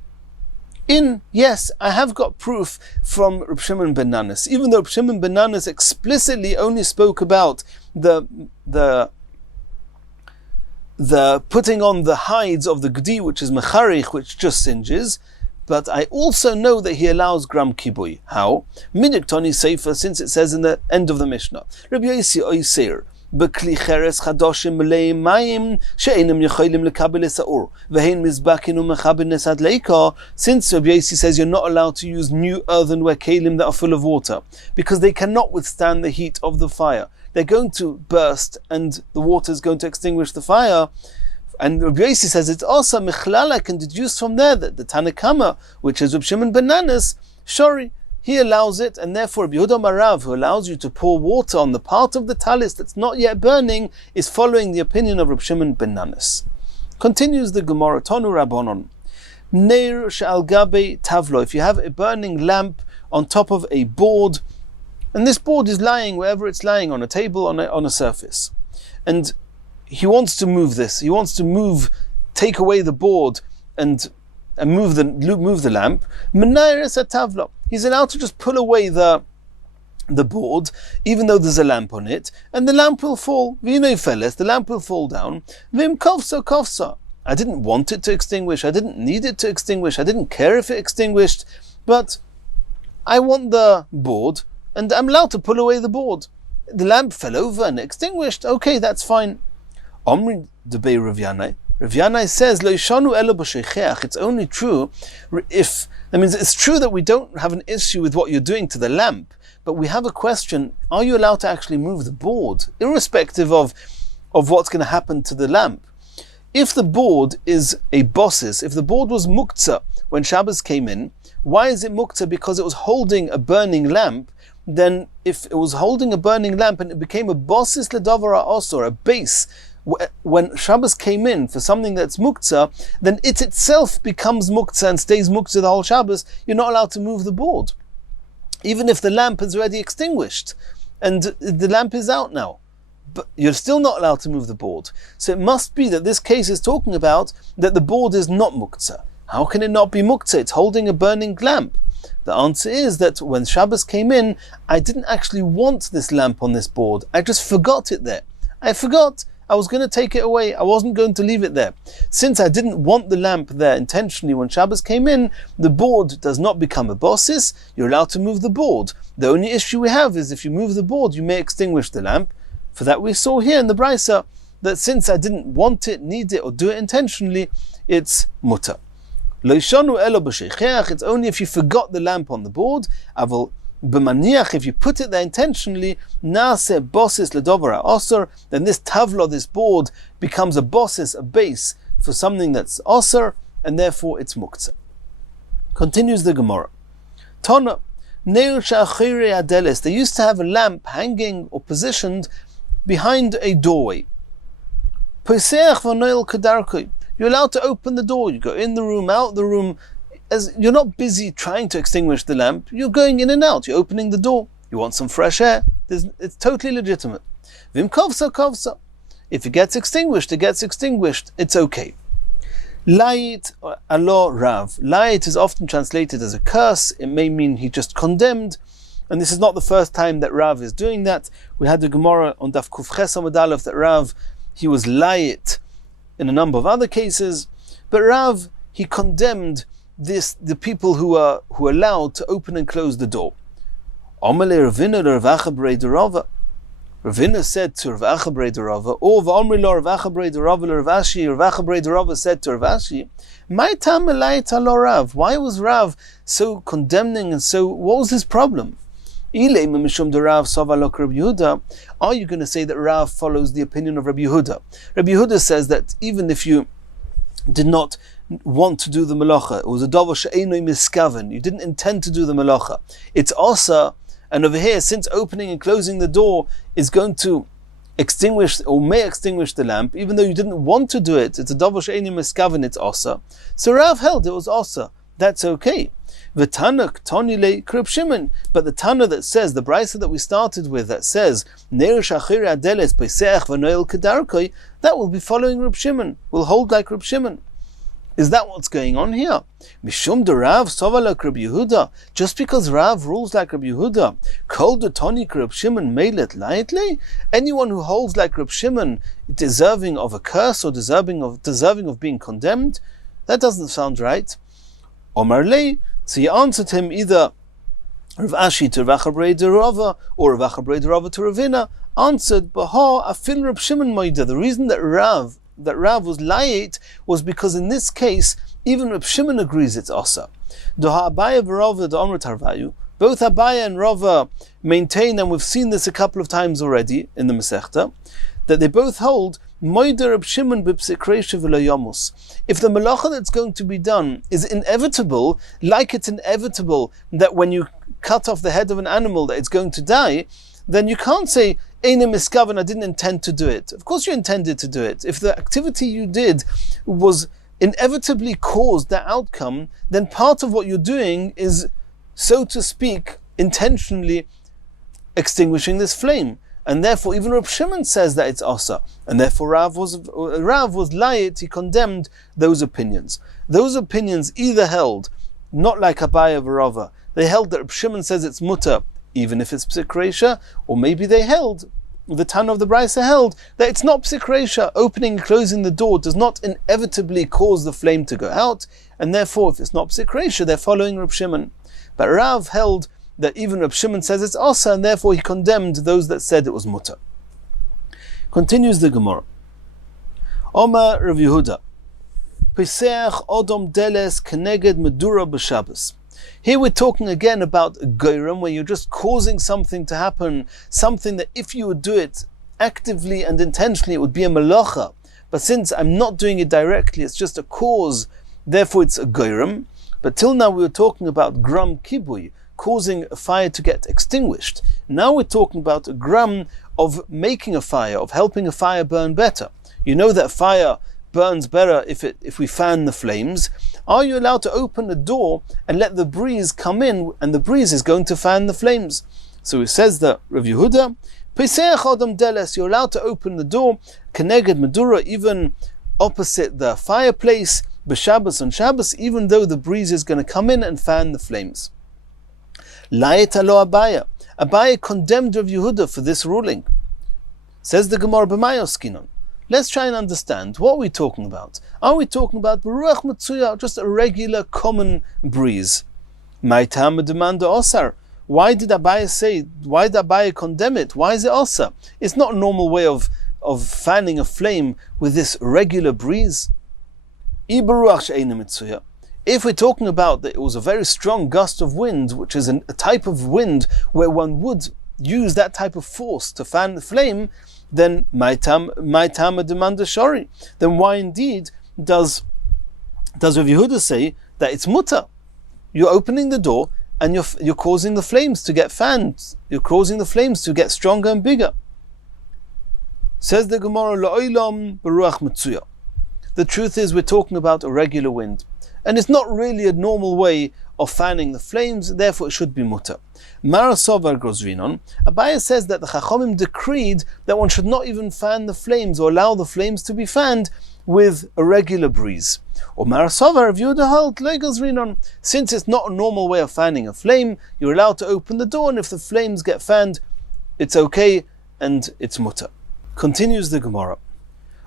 Yes, I have got proof from Reb Shimon ben Nanas, even though Reb Shimon ben Nanas explicitly only spoke about the putting on the hides of the gdi, which is mecharich, which just singes, but I also know that he allows gram kibui. How? Midiktoni Sefer, since it says in the end of the Mishnah, Rabbi Yosi Oiser, בכלי חרס חדושים מלאים מים שאינם יכולים לקבל סעור והן מזבחין ומחבר נסד לאיקה. Since Rabbi Yosi says you're not allowed to use new earthenware kelim that are full of water because they cannot withstand the heat of the fire, they're going to burst and the water is going to extinguish the fire. And Rabbi Yosi says it's also michlal. I can deduce from there that the Tanakama, which is Reb Shimon ben Nanas, shori, he allows it, and therefore Reb Yehuda Marav, who allows you to pour water on the part of the talis that's not yet burning, is following the opinion of Reb Shimon ben Nanas. Continues the Gemara, Tonu Rabbanon, Neir she'al gabe tavlo, if you have a burning lamp on top of a board, and this board is lying wherever it's lying, on a table, on a surface, and he wants to move this, he wants to take away the board and move the lamp, he's allowed to just pull away the board, even though there's a lamp on it, and the lamp will fall. The lamp will fall down. I didn't want it to extinguish, I didn't need it to extinguish, I didn't care if it extinguished, but I want the board, and I'm allowed to pull away the board. The lamp fell over and extinguished, okay, that's fine. Omri debei Rav Yanai. Rav Yanai says, Lo yishanu elo b'sheicheach. It's only true if, that means it's true that we don't have an issue with what you're doing to the lamp, but we have a question, are you allowed to actually move the board, irrespective of what's going to happen to the lamp? If the board is a bosses, if the board was muktzah when Shabbos came in, why is it muktzah? Because it was holding a burning lamp. Then if it was holding a burning lamp and it became a bosses ledavar ha'osor, a base, when Shabbos came in for something that's muktzah, then it itself becomes muktzah and stays muktzah the whole Shabbos. You're not allowed to move the board, even if the lamp is already extinguished and the lamp is out now, but you're still not allowed to move the board. So it must be that this case is talking about that the board is not muktzah. How can it not be muktzah? It's holding a burning lamp. The answer is that when Shabbos came in, I didn't actually want this lamp on this board. I just forgot it there. I forgot. I was going to take it away. I wasn't going to leave it there. Since I didn't want the lamp there intentionally when Shabbos came in, the board does not become a bossis. You're allowed to move the board. The only issue we have is if you move the board, you may extinguish the lamp. For that we saw here in the Brisa, that since I didn't want it, need it, or do it intentionally, it's mutter. Lo yishanu elo b'sheicheach. It's only if you forgot the lamp on the board. Aval b'maniach, if you put it there intentionally, nase bosses ledover ha'osor, then this tavla, this board, becomes a bosses, a base for something that's osor, and therefore it's muktzah. Continues the Gemara. Tona, neir she'achirei adeles. They used to have a lamp hanging or positioned behind a doorway. Poseach v'noel kedarkoi. You're allowed to open the door. You go in the room, out the room. As you're not busy trying to extinguish the lamp, you're going in and out. You're opening the door. You want some fresh air. It's totally legitimate. Vim kovsa kovsa. If it gets extinguished, it gets extinguished. It's okay. Lait alo rav. Lait is often translated as a curse. It may mean he just condemned. And this is not the first time that Rav is doing that. We had the Gemara on Daf Kuf Ches Amud Aleph that Rav, he was lait in a number of other cases, but Rav, he condemned the people who are allowed to open and close the door. Ravina said to Rav Acha Brei Derava, or V'omri lo Rav Acha Brei Derava lo Rav Ashi, Rav Acha Brei Derava said to Rav Ashi, "My tam elayta lo Rav." Why was Rav so condemning and so? What was his problem? Are you going to say that Rav follows the opinion of Rabbi Yehuda? Rabbi Yehuda says that even if you did not want to do the malacha, it was a davar she'einoi miskaven, you didn't intend to do the malacha, it's also, and over here, since opening and closing the door is going to extinguish or may extinguish the lamp, even though you didn't want to do it. It's a davar she'eini miskaven, it's osa. So Rav held it was osa. That's okay. V'tanuk tonile krib Shimon. But the Tana that says, the brisa that we started with, that says Ner shachir adeles peseach v'noel kedarkoi, that will be following Reb Shimon. Will hold like Reb Shimon. Is that what's going on here? Mishum de Rav sova like Reb Yehuda. Just because Rav rules like Reb Yehuda, kol de toni Reb Shimon meilet lightly. Anyone who holds like Reb Shimon, deserving of a curse or deserving of being condemned, that doesn't sound right. Omar lei. So he answered him either Rav Ashi to Rav Achabrei de Rava or Rav Achabrei de Rava to Ravina, answered Baha afil Reb Shimon moida. The reason that Rav was layit was because in this case even Reb Shimon agrees it's asa. Doha Abaya v'Rava de Amr Tarvayu. Both Abaya and Rava maintain, and we've seen this a couple of times already in the Masechta, that they both hold moida Reb Shimon b'psik reisha v'lo yamus. If the malacha that's going to be done is inevitable, like it's inevitable that when you cut off the head of an animal that it's going to die, then you can't say Eina miskaven, I didn't intend to do it. Of course you intended to do it. If the activity you did was inevitably caused that outcome, then part of what you're doing is, so to speak, intentionally extinguishing this flame. And therefore even Reb Shimon says that it's asa. And therefore Rav was layit, he condemned those opinions. Those opinions either held, not like Abaya v'Rava, they held that Reb Shimon says it's mutter, even if it's psik reisha, or maybe they held, the Tana of the Brisa held, that it's not psik reisha. Opening and closing the door does not inevitably cause the flame to go out, and therefore if it's not psik reisha, they're following Reb Shimon. But Rav held that even Reb Shimon says it's asa, and therefore he condemned those that said it was mutter. Continues the Gemara. Omar Rav Yehuda, Peseach Odom Deles Keneged Medura B'Shabbos. Here we're talking again about a goyim, where you're just causing something to happen, something that if you would do it actively and intentionally, it would be a malacha. But since I'm not doing it directly, it's just a cause, therefore it's a goyim. But till now we were talking about gram kibui, causing a fire to get extinguished. Now we're talking about a gram of making a fire, of helping a fire burn better. You know that fire burns better if we fan the flames. Are you allowed to open a door and let the breeze come in, and the breeze is going to fan the flames? So it says that Rav Yehuda, Peseach Adam Deles, you're allowed to open the door, Keneged Medura, even opposite the fireplace, B'Shabbos on Shabbos, even though the breeze is going to come in and fan the flames. Layet alo Abaya. Abaya condemned Rav Yehuda for this ruling. Says the Gemara b'mayoskinon. Let's try and understand what we're talking about. Are we talking about Baruch Matsuya, just a regular common breeze? Maitam demanda osar. Why did Abaya condemn it? Why is it osar? It's not a normal way of fanning a flame with this regular breeze. If we're talking about that it was a very strong gust of wind, which is a type of wind where one would use that type of force to fan the flame, then my tam demanda shori. Then why indeed does Rav Yehuda say that it's mutter? You're opening the door and you're causing the flames to get fanned. You're causing the flames to get stronger and bigger. Says the Gemara, La'olam Baruch Matsuya. The truth is we're talking about a regular wind, and it's not really a normal way of fanning the flames, therefore it should be mutter. Marasovar Grozrinon, Abaya says that the Chachamim decreed that one should not even fan the flames or allow the flames to be fanned with a regular breeze. Or Marasovar Rav Yehuda held Le Grozrinon, since it's not a normal way of fanning a flame, you're allowed to open the door, and if the flames get fanned, it's okay and it's mutter. Continues the Gemara.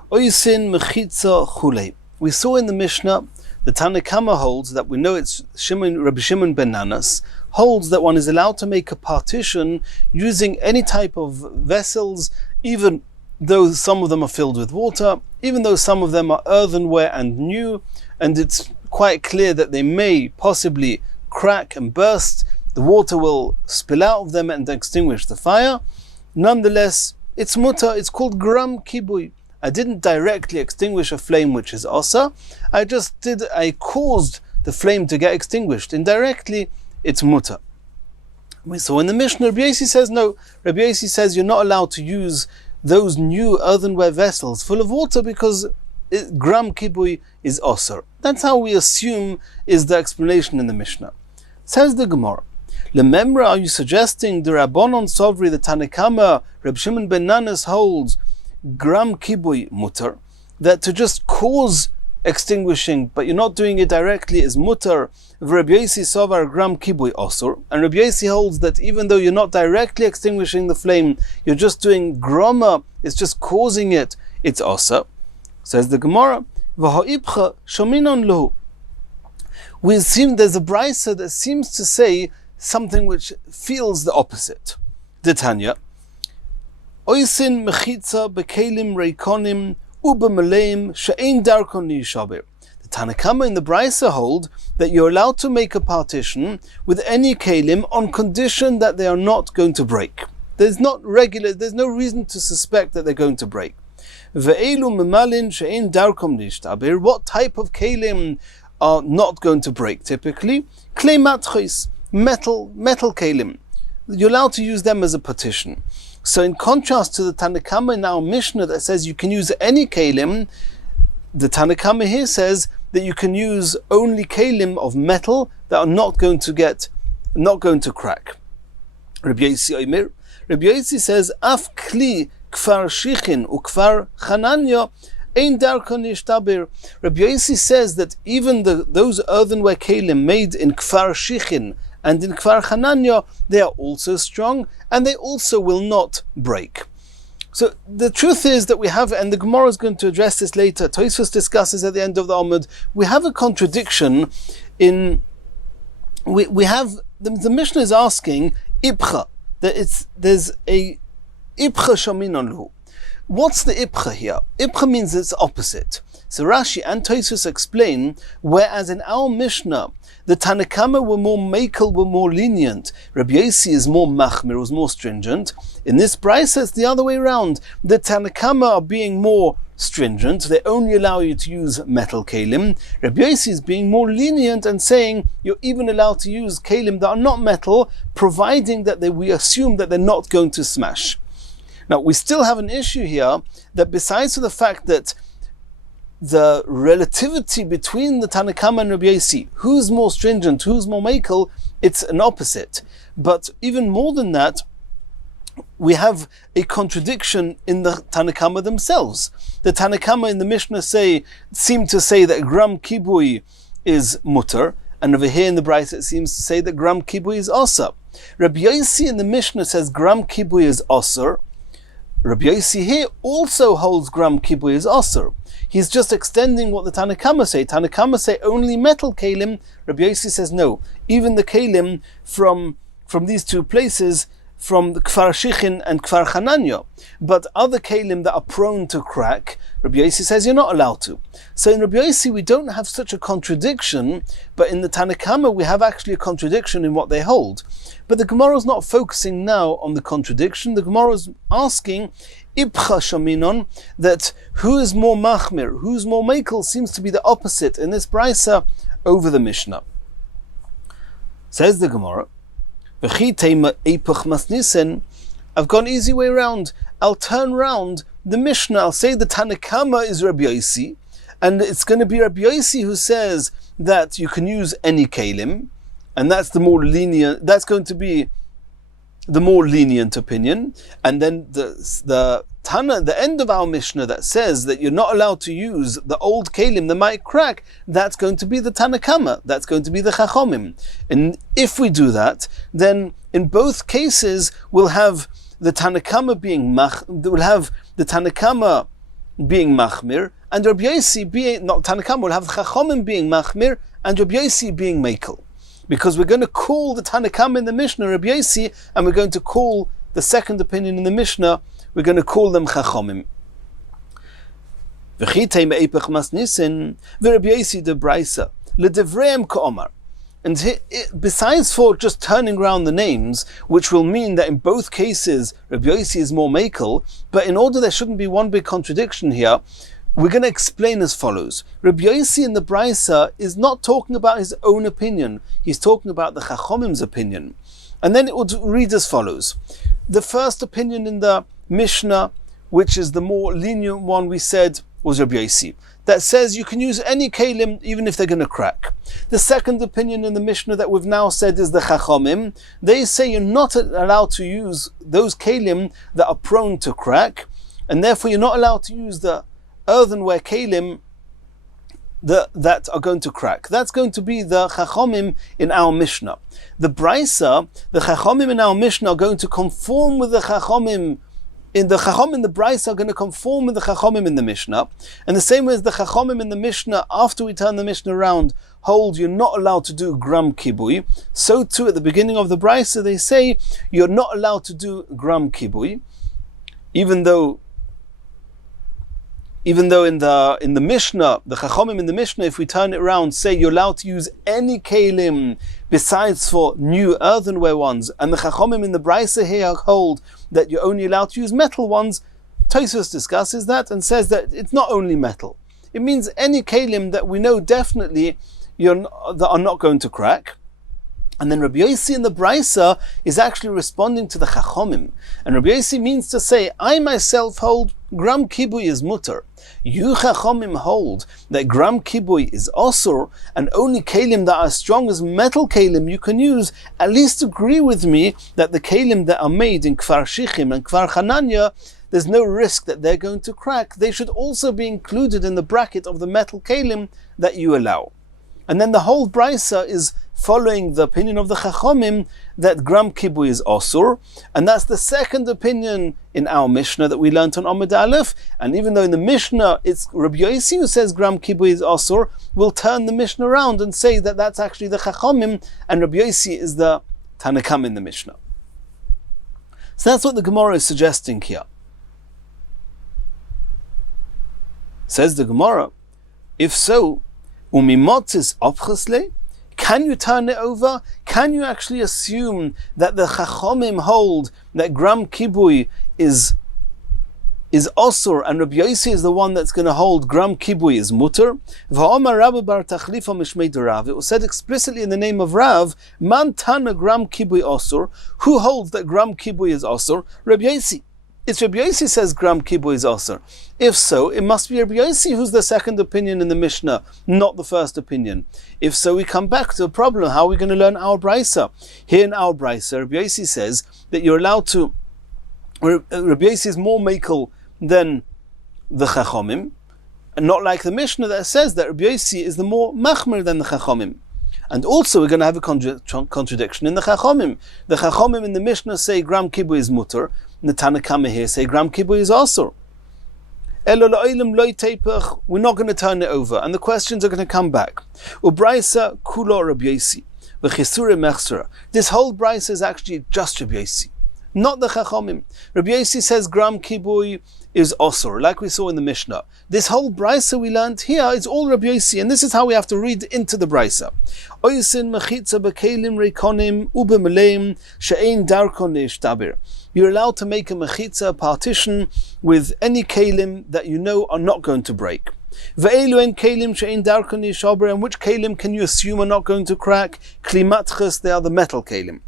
Oisin mechitza chulei. We saw in the Mishnah, the Tanakama holds that we know it's Rabbi Shimon ben Nanas, holds that one is allowed to make a partition using any type of vessels, even though some of them are filled with water, even though some of them are earthenware and new, and it's quite clear that they may possibly crack and burst, the water will spill out of them and extinguish the fire. Nonetheless, it's mutter, it's called gram kibui. I didn't directly extinguish a flame which is asa, I caused the flame to get extinguished. Indirectly, it's mutter. We saw in the Mishnah, Rabbi Yossi says no. Rabbi Yossi says you're not allowed to use those new earthenware vessels full of water because gram kibui is osir. That's how we assume is the explanation in the Mishnah. Says the Gemara, Lememra, are you suggesting the Rabbanon Sovri, the Tanakama, Reb Shimon ben Nanas holds gram kibui mutter, that to just cause extinguishing, but you're not doing it directly, is mutter. Rabbi Yosi sovar gram kibui osur, and Rabbi Yosi holds that even though you're not directly extinguishing the flame, you're just doing groma, it's just causing it, it's osur. Says the Gemara, v'ha'ibcha shominon lahu. We assume there's a brisa that seems to say something which feels the opposite. The Tanya, oisin mechitza bekelim reikonim ubemaleim she'ein darkon nishaber. The Tanakama in the brisa hold that you're allowed to make a partition with any kelim on condition that they are not going to break. There's no reason to suspect that they're going to break. Ve'elu memalin she'ein darkon nishaber. What type of kelim are not going to break typically? Klei matchis, metal kelim. You're allowed to use them as a partition. So in contrast to the Tanakama in our Mishnah that says you can use any kelim, the Tanakama here says that you can use only kelim of metal that are not going to crack. Rabbi Yosi says, Af kli kfar shichin u kfar chananya ein darkon nishtaber. Rabbi Yosi says that even those earthenware kelim made in kfar shichin and in kfar chananya, they are also strong and they also will not break. So the truth is that we have, and the Gemara is going to address this later, Tosfos discusses at the end of the Amud, we have a contradiction in, we have, the Mishnah is asking, Ibcha, that there's a Ibcha Shaminon Hu. What's the Ibcha here? Ibcha means it's opposite. So Rashi and Tosfos explain, whereas in our Mishnah, the Tanakama were more makel, were more lenient. Rabbi Yosi is more machmir, was more stringent. In this brisa, it's the other way around. The Tanakama are being more stringent. They only allow you to use metal kelim. Rabbi Yosi is being more lenient and saying you're even allowed to use kelim that are not metal, providing that we assume that they're not going to smash. Now, we still have an issue here that besides the fact that the relativity between the Tanakama and Rabbi Yosi, who's more stringent, who's more makel, it's an opposite. But even more than that, we have a contradiction in the Tanakama themselves. The Tanakama in the Mishnah seem to say that gram kibui is mutter, and over here in the Brisa it seems to say that gram kibui is osir. Rabbi Yosi in the Mishnah says gram kibui is osir. Rabbi Yosi here also holds gram kibui is osir. He's just extending what the Tanakama say. Tanakama say only metal kelim. Rabbi Yosi says no. Even the kelim from these two places, from the Kfar Shichin and Kfar Chananya. But other kelim that are prone to crack, Rabbi Yosi says you're not allowed to. So in Rabbi Yosi we don't have such a contradiction, but in the Tanakama we have actually a contradiction in what they hold. But the Gemara is not focusing now on the contradiction. The Gemara is asking, Ibcha Shaminon, that who is more machmir, who's more makel, seems to be the opposite in this brisa over the Mishnah. Says the Gemara, I've gone easy way around. I'll turn round the Mishnah. I'll say the Tanakama is Rabbi Yosi, and it's going to be Rabbi Yosi who says that you can use any kelim, and that's the more lenient. That's going to be the more lenient opinion. And then the Tana, the end of our Mishnah that says that you're not allowed to use the old kelim that might crack, that's going to be the Tanakama, that's going to be the Chachomim. And if we do that, then in both cases we'll have the Tanakama being machmir, and Rabbi Yosi being, not Tanakama, we'll have the Chachomim being machmir, and Rabbi Yosi being mekel. Because we're going to call the Tanakama in the Mishnah Rabbi Yosi, and we're going to call the second opinion in the Mishnah, we're going to call them Chachomim. And besides for just turning around the names, which will mean that in both cases Rabbi Yosi is more makel, but in order there shouldn't be one big contradiction here, we're going to explain as follows. Rabbi Yosi in the Brisa is not talking about his own opinion. He's talking about the Chachomim's opinion. And then it would read as follows. The first opinion in the Mishnah which is the more lenient one we said, was Rabbi Yossi, that says you can use any kelim even if they're going to crack. The second opinion in the Mishnah that we've now said is the Chachamim. They say you're not allowed to use those kelim that are prone to crack, and therefore you're not allowed to use the earthenware kelim that are going to crack. That's going to be the Chachamim in our Mishnah. The Brisa, the Chachamim in our Mishnah are going to conform with the Chachamim. In the Chachamim in the Brisa are going to conform with the Chachamim in the Mishnah. And the same way as the Chachamim in the Mishnah, after we turn the Mishnah around, hold you're not allowed to do gram kibui, so too at the beginning of the Brisa they say you're not allowed to do gram kibui, even though in the Mishnah, the Chachamim in the Mishnah, if we turn it around, say you're allowed to use any kelim besides for new earthenware ones, and the Chachamim in the Brisa here hold that you're only allowed to use metal ones. Tosfos discusses that and says that it's not only metal. It means any kelim that we know definitely that are not going to crack. And then Rabbi Yossi in the Brisa is actually responding to the Chachamim. And Rabbi Yossi means to say, I myself hold gram kibui is mutter. You Chachamim hold that gram kibui is osur, and only kelim that are strong as metal kelim you can use. At least agree with me that the kelim that are made in Kfar Shichim and Kfar Chananya, there's no risk that they're going to crack. They should also be included in the bracket of the metal kelim that you allow. And then the whole Brisa is following the opinion of the Chachamim that gram kibui is osur, and that's the second opinion in our Mishnah that we learnt on Amud Aleph. And even though in the Mishnah it's Rabbi Yossi who says gram kibui is osur, we'll turn the Mishnah around and say that that's actually the Chachamim, and Rabbi Yossi is the Tanakam in the Mishnah. So that's what the Gemara is suggesting here. Says the Gemara, if so, umimotzis opchasle, can you turn it over? Can you actually assume that the Chachamim hold that gram kibui is osur, and Rabbi Yossi is the one that's going to hold gram kibui is mutter? It was said explicitly in the name of Rav, man tana gram kibui osur. Who holds that gram kibui is osur? Rabbi Yossi. It's Rabbi Yossi says gram kibui is osur. If so, it must be Rabbi Yossi who's the second opinion in the Mishnah, not the first opinion. If so, we come back to a problem. How are we going to learn our Brisa? Here in our Brisa, Rabbi Yossi says that you're allowed to. Rabbi Yossi is more mekel than the Chachamim, and not like the Mishnah that says that Rabbi Yossi is the more machmer than the Chachamim. And also we're going to have a contradiction in the Chachamim. The Chachamim in the Mishnah say gram kibui is mutter, and the Tanakama here say gram kibui is asur. We're not going to turn it over, and the questions are going to come back. Ubraisa kulo Rabbi Yossi, v'chisure mechsura. This whole Braisa is actually just Rabbi Yossi, not the Chachamim. Rabbi Yossi says gram kibui is osur, like we saw in the Mishnah. This whole Brisa we learned here is all Rabbi Yossi, and this is how we have to read into the Brisa. Oisin mechitza bekelim reikonim ubemeleim she'ein darkon leishtaber. You're allowed to make a mechitza, partition, with any kelim that you know are not going to break. Ve'elu en kelim she'ein darkon leishtaber, and which kelim can you assume are not going to crack? Kli matches, they are the metal kelim.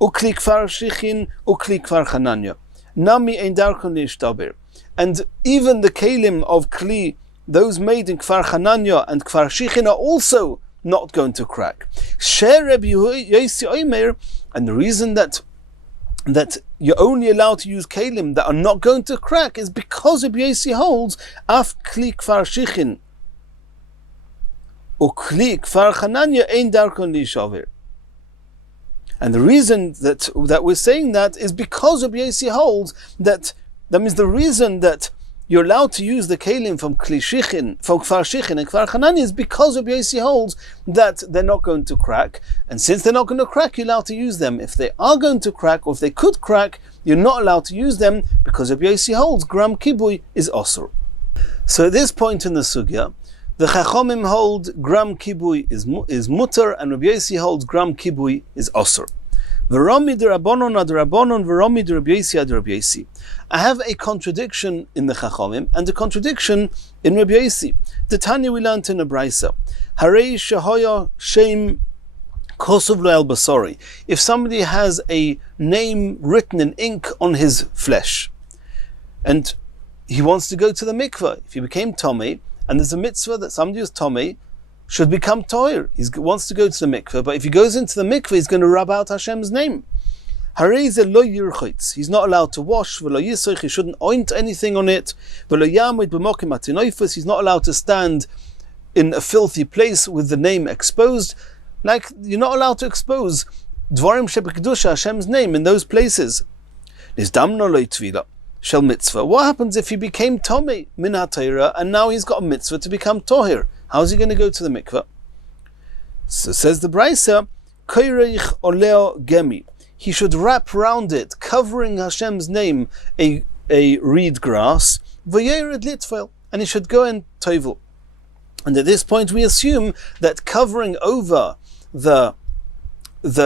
Ukli kfar shichin, ukli kfar chananya. Nami ein darkon leishtaber. And even the kelim of Kli, those made in Kfar Chananya and Kfar Shichin, are also not going to crack. And the reason that you're only allowed to use kelim that are not going to crack is because Rabbi Yossi holds Af Kli Kfar Shichin or Kli Kfar Chananya ein darkon lishaver. And the reason that we're saying that is because Rabbi Yossi holds that. That means the reason that you're allowed to use the kelim from Kli Shichin, from Kfar Shichin and Kfar Chananya is because Rabbi Yossi holds that they're not going to crack. And since they're not going to crack, you're allowed to use them. If they are going to crack, or if they could crack, you're not allowed to use them because Rabbi Yossi holds gram kibui is osur. So at this point in the sugya, the Chachamim hold gram kibui is mutter, and Rabbi Yossi holds gram kibui is osur. V'romi d'Rabbanon ad Rabbanon, v'romi d'Rabbi Yossi ad Rabbi Yossi. I have a contradiction in the Chachamim and a contradiction in Rabbi Yossi. The Tanya we learned in a Brisa. Harei shehoya shem kosov lo el basori. If somebody has a name written in ink on his flesh, and he wants to go to the mikveh. If he became Tomei, and there's a mitzvah that somebody who's Tomei should become Toir. He wants to go to the mikveh, but if he goes into the mikveh, he's going to rub out Hashem's name. He's not allowed to wash. He shouldn't oint anything on it. He's not allowed to stand in a filthy place with the name exposed. Like, you're not allowed to expose Dvarim Shebekdusha, Hashem's name, in those places. Shel mitzvah. What happens if he became Tomei min HaTorah and now he's got a mitzvah to become Tohir? How's he going to go to the mikveh? So says the Brisa, Koirich oleo gemi. He should wrap round it, covering Hashem's name, a reed grass, v'yered litfel, and he should go in tovel. And at this point we assume that covering over the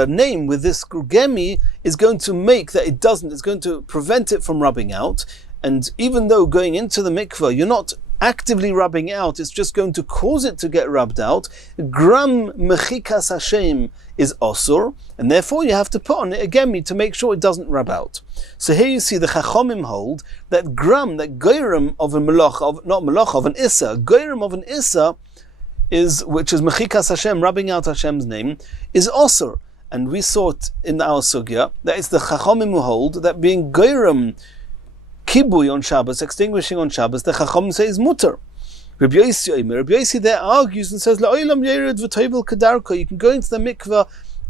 name with this gemi is going to make that it doesn't, it's going to prevent it from rubbing out. And even though going into the mikveh, you're not actively rubbing out, it's just going to cause it to get rubbed out. Gram mechikas Hashem is osur, and therefore you have to put on it a gemi to make sure it doesn't rub out. So here you see the Chachomim hold that gram, that goyrim of a malach, of an issa, goyrim of an issa is, which is mechikas Hashem, rubbing out Hashem's name, is osur. And we saw it in our sugya that it's the Chachomim who hold that being goyrim kibui on Shabbos, extinguishing on Shabbos, the Chacham says mutter. Rabbi Yossi there argues and says, La'olam yered v'tovel kadarko, you can go into the mikveh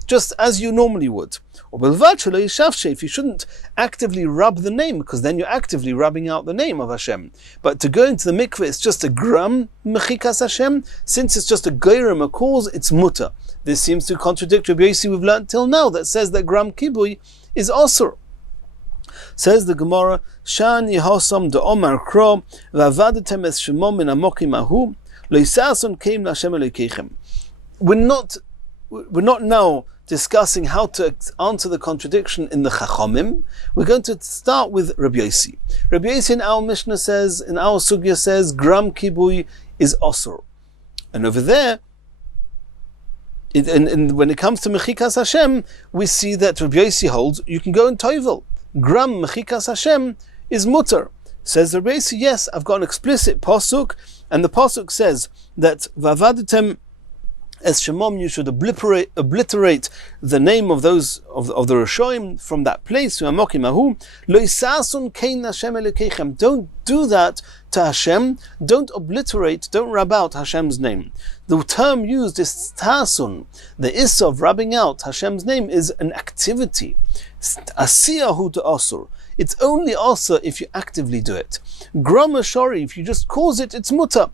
just as you normally would. Or if you shouldn't actively rub the name, because then you're actively rubbing out the name of Hashem. But to go into the mikveh, it's just a gram mechikas Hashem. Since it's just a goyrim, a cause, it's mutter. This seems to contradict Rabbi Yossi we've learned till now, that says that gram kibui is osur. Says the Gemara, Shani Hosam de Omar Kro, Vavadetem es Shemom in Amokim Ahu, Loisason came Lashem Elokeichem. We're not now discussing how to answer the contradiction in the Chachomim. We're going to start with Rabbi Yossi. Rabbi Yossi in our Mishnah says, in our Sugya says, Gram Kibui is Osur. And over there, and when it comes to Mechikas Hashem, we see that Rabbi Yossi holds, you can go in Toivel. Gram mechikas Hashem is mutter. Says the Rebbe, yes, I've got an explicit pasuk, and the pasuk says that vavadetem es shemom, you should obliterate the name of those of the Rishonim from that place. Don't do that to Hashem. Don't obliterate, don't rub out Hashem's name. The term used is tasun. The issa of rubbing out Hashem's name is an activity. Asiyahu to asur. It's only asur if you actively do it. Grama shori, if you just cause it, it's mutter.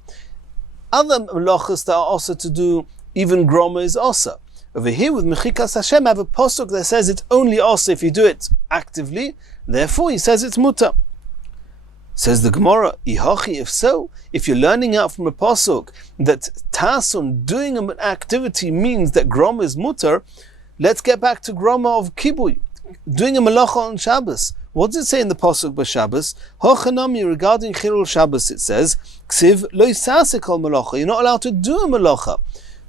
Other melachas that are asur to do, even grama is asur. Over here with mechikas Hashem, I have a pasuk that says it's only asur if you do it actively. Therefore, he says it's mutter. Says the Gemara, Ihachi, if so, if you're learning out from a pasuk that tasun, doing an activity, means that grama is mutter, let's get back to grama of kibui, doing a malacha on Shabbos. What does it say in the pasuk by Shabbos? Hochanami, regarding Chilul Shabbos, it says, Ksiv lo yisasek al malacha, you're not allowed to do a malacha.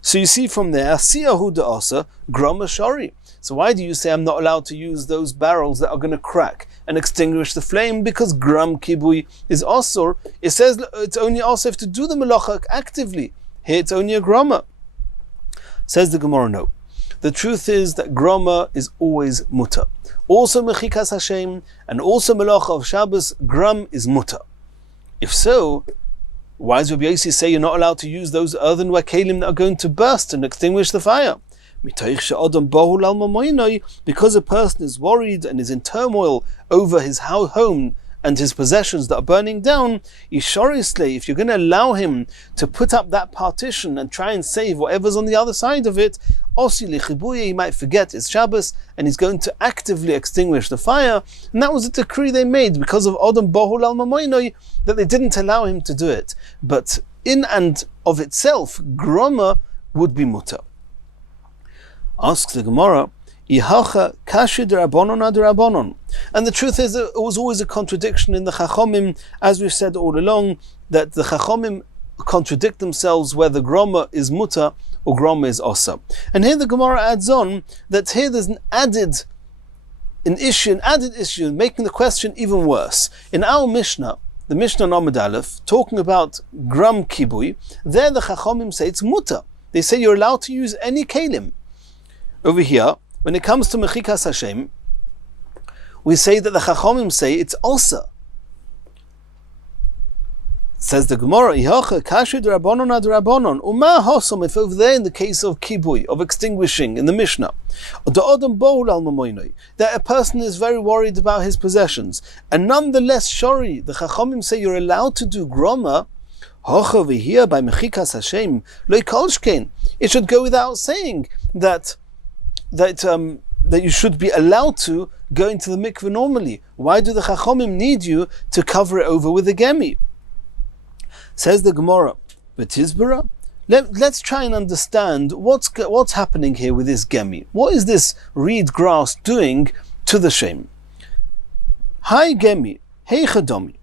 So you see from there, Asiyahu da'asa, grama shari. So why do you say I'm not allowed to use those barrels that are going to crack and extinguish the flame? Because gram kibui is asur. It says it's only asur if to do the malacha actively. Here it's only a grama. Says the Gemara, no. The truth is that grama is always mutter. Also mechikas Hashem and also malacha of Shabbos, gram is mutter. If so, why does Rabbi Yossi say you're not allowed to use those earthenware kelim that are going to burst and extinguish the fire? Because a person is worried and is in turmoil over his home and his possessions that are burning down, if you're going to allow him to put up that partition and try and save whatever's on the other side of it, he might forget it's Shabbos and he's going to actively extinguish the fire. And that was a decree they made because of Adam Bahul al Mamoinoi, that they didn't allow him to do it. But in and of itself, grama would be mutter. Asks the Gemara, Ihacha kashi d'Rabbanon ad d'Rabbanon. And the truth is that it was always a contradiction in the Chachomim, as we've said all along, that the Chachomim contradict themselves whether grama is mutter or grama is osa. And here the Gemara adds on that here there's an added issue, making the question even worse. In our Mishnah, the Mishnah Amud Aleph, talking about gram kibui, there the Chachomim say it's muta. They say you're allowed to use any kelim. Over here, when it comes to Mechikas Hashem, we say that the Chachomim say it's osa. Says the Gemara, Ihacha kashu d'Rabbanon ad Rabbanon. Uma hosom, if over there in the case of kibui, of extinguishing, in the Mishnah, that a person is very worried about his possessions, and nonetheless shori, the Chachomim say you're allowed to do groma. Hocha v'hia by Mechikas Hashem lo kolshkein. It should go without saying that you should be allowed to go into the mikveh normally. Why do the Chachomim need you to cover it over with a gemi? Says the Gemara, B'tizbara. Let's try and understand what's happening here with this gemi. What is this reed grass doing to the shem? Hi gemi, hey chadomi.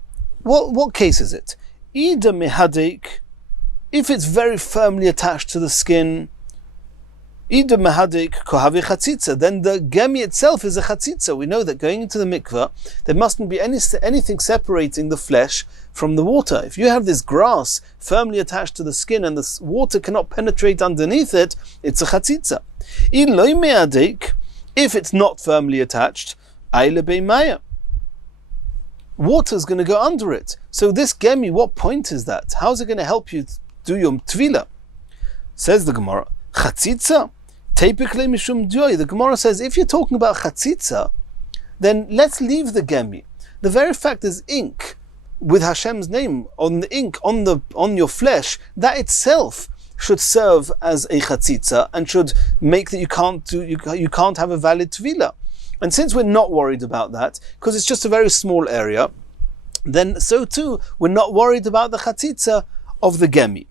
What case is it? Ida mehadek, if it's very firmly attached to the skin, Ida mehadek kohavi chatzitza, then the gemi itself is a chatzitza. We know that going into the mikveh, there mustn't be anything separating the flesh from the water. If you have this grass firmly attached to the skin and the water cannot penetrate underneath it, it's a chatzitza. In loy mehadek, if it's not firmly attached, ayle beimaya, water is going to go under it. So this gemi, what point is that? How is it going to help you do your tvila? Says the Gemara, chatzitza, teipikle mishum joy. The Gemara says, if you're talking about chatzitza, then let's leave the gemi. The very fact is ink with Hashem's name on the ink on your flesh, that itself should serve as a chatzitza and should make that you can't have a valid tvila. And since we're not worried about that, because it's just a very small area, then so too, we're not worried about the chatzitza of the gemi.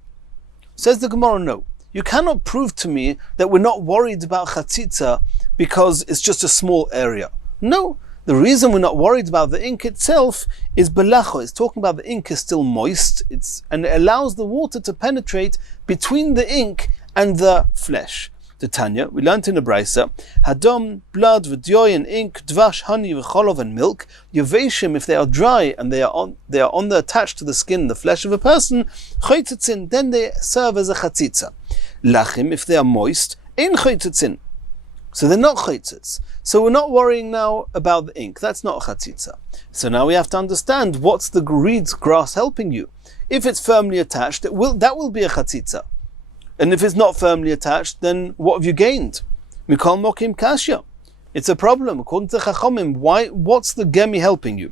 Says the Gemara, no. You cannot prove to me that we're not worried about chatzitza because it's just a small area. No. The reason we're not worried about the ink itself is belacho. It's talking about the ink is still moist, and it allows the water to penetrate between the ink and the flesh. The Tanya, we learned in the Brisa, Hadom, blood, v'dyoy, and ink, dvash, honey, v'cholov, and milk, yoveshim, if they are dry and they are attached to the skin, the flesh of a person, choytetzin, then they serve as a chatzitza. Lachim, if they are moist, ein choytetzin, so they're not choytetz. So we're not worrying now about the ink. That's not a chatzitza. So now we have to understand what's the reed grass helping you. If it's firmly attached, that will be a chatzitza. And if it's not firmly attached, then what have you gained? Mikol mokim kasha. It's a problem. According to Chachomim, what's the gemi helping you?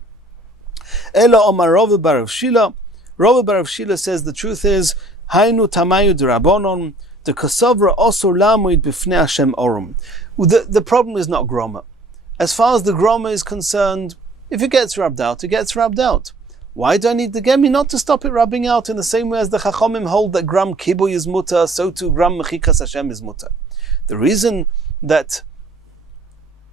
Ela Omar Rava bar Rav Shila. Rava bar Rav Shila says the truth is, Hainu tamayu d'Rabbanon, the kasavra also lamuid b'fnei Hashem orum. The problem is not groma. As far as the groma is concerned, if it gets rubbed out, it gets rubbed out. Why do I need the gemi? Not to stop it rubbing out, in the same way as the Chachomim hold that gram kibui is muta, so too gram mechikas Hashem is muta. The reason that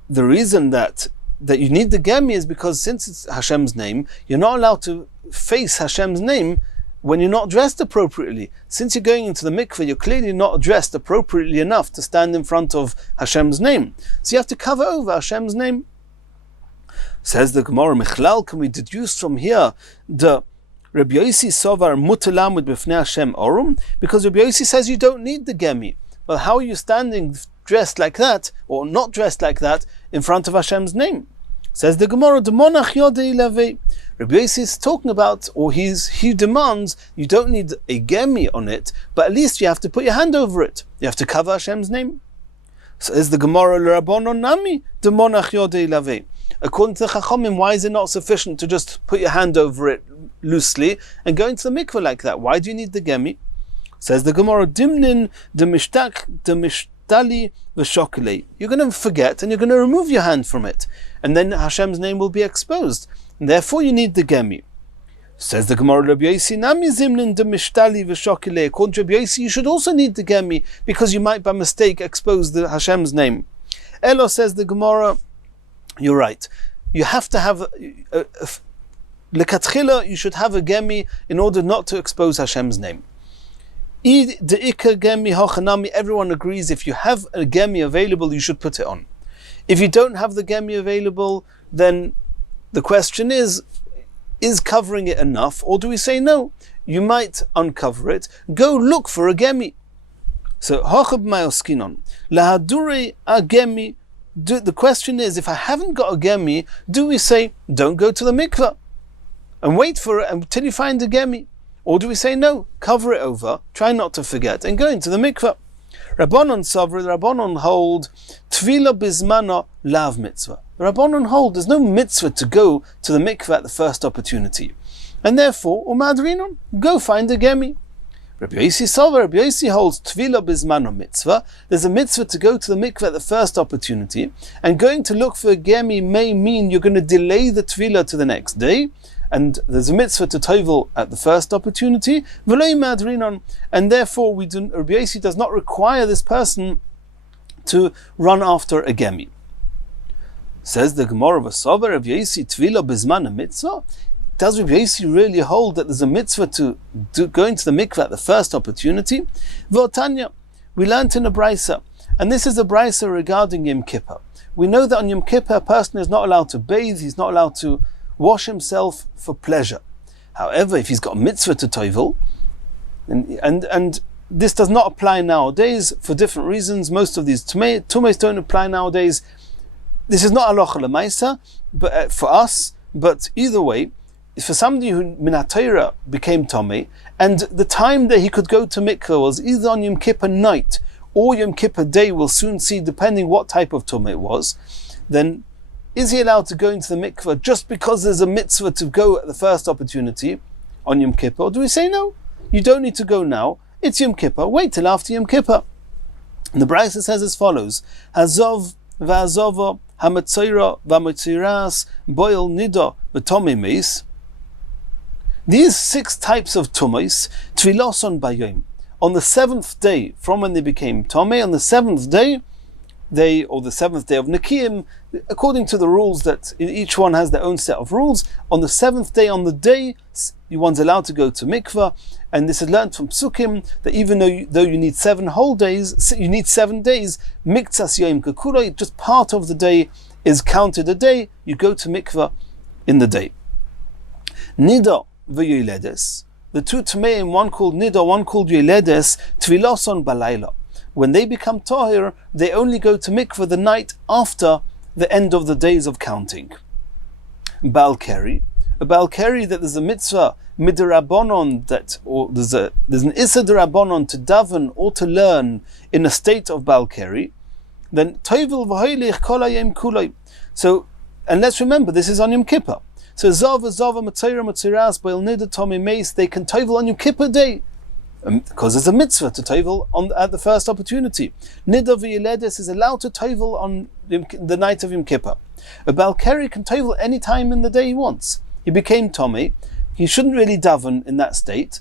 you need the gemi is because since it's Hashem's name, you're not allowed to face Hashem's name when you're not dressed appropriately. Since you're going into the mikveh, you're clearly not dressed appropriately enough to stand in front of Hashem's name. So you have to cover over Hashem's name. Says the Gemara, Michlal, can we deduce from here the Rabbi Yossi Sovar Mutalam with Bifnei Hashem Orum? Because Rabbi Yossi says you don't need the gemi. Well, how are you standing dressed like that, or not dressed like that, in front of Hashem's name? Says the Gemara, Demonach Yodei Lavei. Rabbi Yossi is talking about, or he demands, you don't need a gemi on it, but at least you have to put your hand over it. You have to cover Hashem's name. Says the Gemara, L'Rabbanon Nami, Demonach Yodei Lavei. According to the Chachomim, why is it not sufficient to just put your hand over it loosely and go into the mikveh like that? Why do you need the gemi? Says the Gemara, Dimnin demishtali v'shokele. You're going to forget and you're going to remove your hand from it, and then Hashem's name will be exposed. And therefore you need the gemi. Says the Gemara, Rabbi Yossi, Nami zimnin demishtali v'shokele. According to Rabbi Yossi, you should also need the gemi because you might by mistake expose the Hashem's name. Elo, says the Gemara, you're right. You have to have lekatchila. You should have a gemi in order not to expose Hashem's name. Everyone agrees if you have a gemi available, you should put it on. If you don't have the gemi available, then the question is, is covering it enough, or do we say no? You might uncover it. Go look for a gemi. So hachab mayoskinon lahadure a gemi. The question is, if I haven't got a gemi, do we say don't go to the mikveh and wait for it until you find a gemi, or do we say no, cover it over, try not to forget, and go into the mikveh? Rabbanon Savra, the Rabbanon hold Tvila Bismana Lav Mitzvah. The Rabbanon hold there's no mitzvah to go to the mikveh at the first opportunity. And therefore, Umadrinon, go find a gemi. Rabbi Yossi Savra, Rabbi Yossi holds Tvila Bismana Mitzvah. There's a mitzvah to go to the mikveh at the first opportunity, and going to look for a gemi may mean you're going to delay the Tvila to the next day, and there's a mitzvah to tovel at the first opportunity, and therefore Rabbi Yossi does not require this person to run after a gemi. Says the Gemara of Asavar, Rabbi Yossi tvila bizman mitzvah. Does Rabbi Yossi really hold that there's a mitzvah to go into the mikveh at the first opportunity? V'otanya, we learnt in a brisa, and this is a brisa regarding Yom Kippur. We know that on Yom Kippur a person is not allowed to bathe, he's not allowed to wash himself for pleasure. However, if he's got a mitzvah to tovel, and this does not apply nowadays for different reasons, most of these tumes don't apply nowadays. This is not halacha l'maisa, but for us. But either way, for somebody who minat Torah became tomei, and the time that he could go to mikveh was either on Yom Kippur night or Yom Kippur day, we'll soon see, depending what type of tumah it was, then is he allowed to go into the mikveh just because there's a mitzvah to go at the first opportunity on Yom Kippur? Or do we say no? You don't need to go now. It's Yom Kippur. Wait till after Yom Kippur. And the Brisa says as follows: Hazov v'azova hamatzira v'amatziras boil nida v'tomei meis. These 6 types of tumas, tviloson bayom, on the 7th day from when they became tomei, on the 7th day, or the 7th day of Nikiyim, according to the rules that each one has their own set of rules. On the 7th day, on the day, one's allowed to go to mikveh, and this is learned from Psukim, that even though you need 7 whole days, you need 7 days, miktsas yom kakuloi, just part of the day is counted a day, you go to mikveh in the day. Nida v'yoledes, the 2 tmeim, one called Nida, one called Yoledes, tviloson balayla. When they become tahir, they only go to mikveh the night after the end of the days of counting. Balkeri, a balkeri, that there's a mitzvah midrabanon, or there's an issa derabanon to daven or to learn in a state of balkeri, then tovel v'hoilich kol hayom kuloi. So, and let's remember, this is on Yom Kippur. So zava matzira matziras boil nida tomei meis, they can tovel on Yom Kippur day, because there's a mitzvah to tovel at the first opportunity. Nida v'yoledes is allowed to tovel on the night of Yom Kippur. A balkeri can tovel any time in the day he wants. He became tomei. He shouldn't really daven in that state.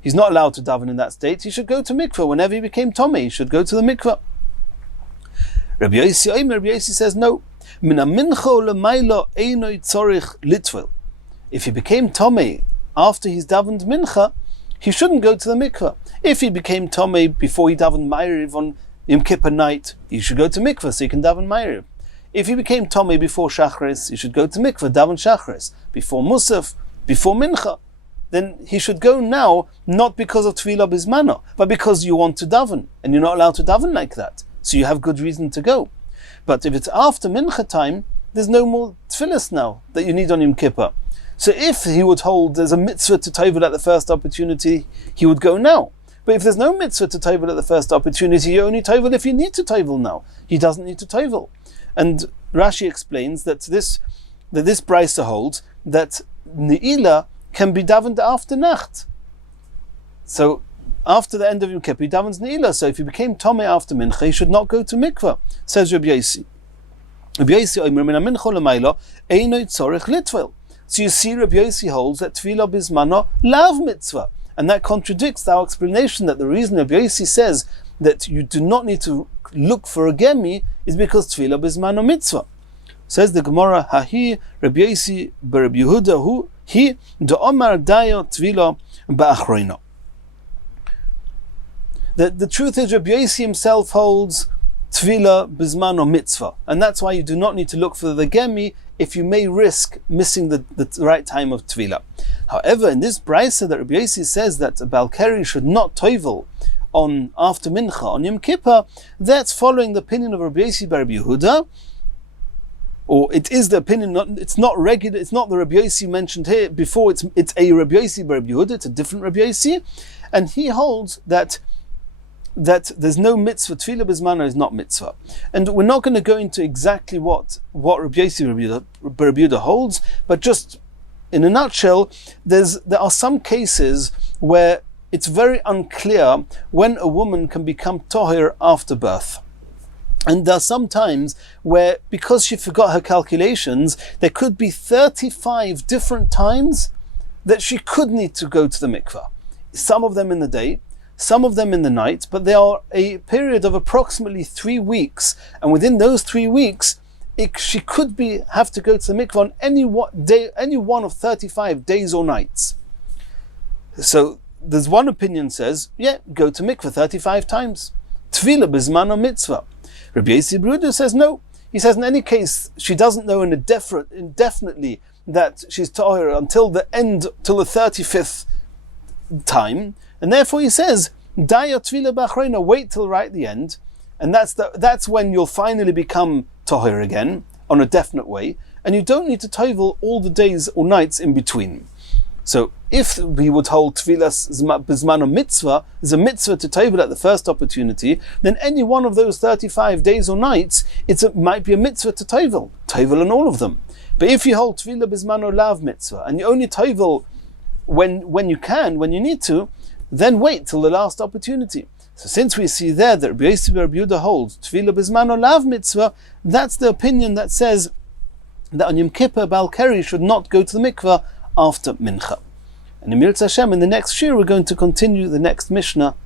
He's not allowed to daven in that state. He should go to mikveh whenever he became tomei. He should go to the mikveh. Rabbi Yossi says no. If he became tomei after he's davened mincha, he shouldn't go to the mikveh. If he became tomei before he davened ma'ariv on Yom Kippur night, he should go to mikveh so he can daven ma'ariv. If he became tomei before shachris, he should go to mikveh, daven shachris. Before musaf, before mincha, then he should go now, not because of tefillah bismana, but because you want to daven, and you're not allowed to daven like that. So you have good reason to go. But if it's after mincha time, there's no more tefillas now that you need on Yom Kippur. So if he would hold there's a mitzvah to tovel at the first opportunity, he would go now. But if there's no mitzvah to tovel at the first opportunity, you only tovel if you need to tovel now. He doesn't need to tovel. And Rashi explains that this brisa holds that Ne'ilah can be davened after Nacht. So after the end of Yom Kippur, he davens Ne'ilah. So if he became tomei after mincha, he should not go to mikveh, says Rabbi Yossi. Rabbi Yossi omer min mincha l'mayla eino tzorich litvel. So you see, Rabbi Yossi holds that tefillah bismana lav mitzvah, and that contradicts our explanation that the reason Rabbi Yossi says that you do not need to look for a gemi is because tefillah bismana mitzvah. Says the Gemara, Hahi Rabbi Yossi b'Rabbi Yehuda hu he de Omar dayo tefillah ba'achroina. The truth is, Rabbi Yossi himself holds Tvila bizman or mitzvah. And that's why you do not need to look for the gemi if you may risk missing the right time of Tvila. However, in this brisa that Rabbi Yossi says that a Balkari should not toivel on after Mincha, on Yom Kippur, that's following the opinion of Rabbi Yossi bar Rabbi Yehuda, or it is the opinion, it's not regular, it's not the Rabbi Yossi mentioned here before, it's a Rabbi Yossi bar Rabbi Yehuda, it's a different Rabbi Yossi, and he holds that there's no mitzvah, Tefillah Bizmano is not mitzvah. And we're not going to go into exactly what Rabbi Yossi bar Rabbi Yehuda holds, but just in a nutshell, there are some cases where it's very unclear when a woman can become tohir after birth. And there are some times where, because she forgot her calculations, there could be 35 different times that she could need to go to the mikveh. Some of them in the day, some of them in the night, but they are a period of approximately 3 weeks. And within those 3 weeks, she could have to go to the mikveh on any one of 35 days or nights. So there's one opinion says, yeah, go to mikveh 35 times. Tefillah bizman or mitzvah. Rabbi Yossi bar Yehuda says no. He says in any case, she doesn't know indefinitely that she's tahir until the 35th time, and therefore he says, Daya tefillah b'achrona, wait till right at the end, and that's when you'll finally become tahir again, on a definite way, and you don't need to tovel all the days or nights in between. So if we would hold tefillah bizman or mitzvah, is a mitzvah to tovel at the first opportunity, then any one of those 35 days or nights, it might be a mitzvah to tovel on all of them. But if you hold tefillah bizman or lav mitzvah, and you only tovel when you need to, then wait till the last opportunity. So since we see there that Rabbi Yossi bar Rabbi Yehuda holds tefillah bizman or lav mitzvah, that's the opinion that says that on Yom Kippur Balkari should not go to the mikveh after Mincha. And in Mirz Hashem, in the next shiur, we're going to continue the next Mishnah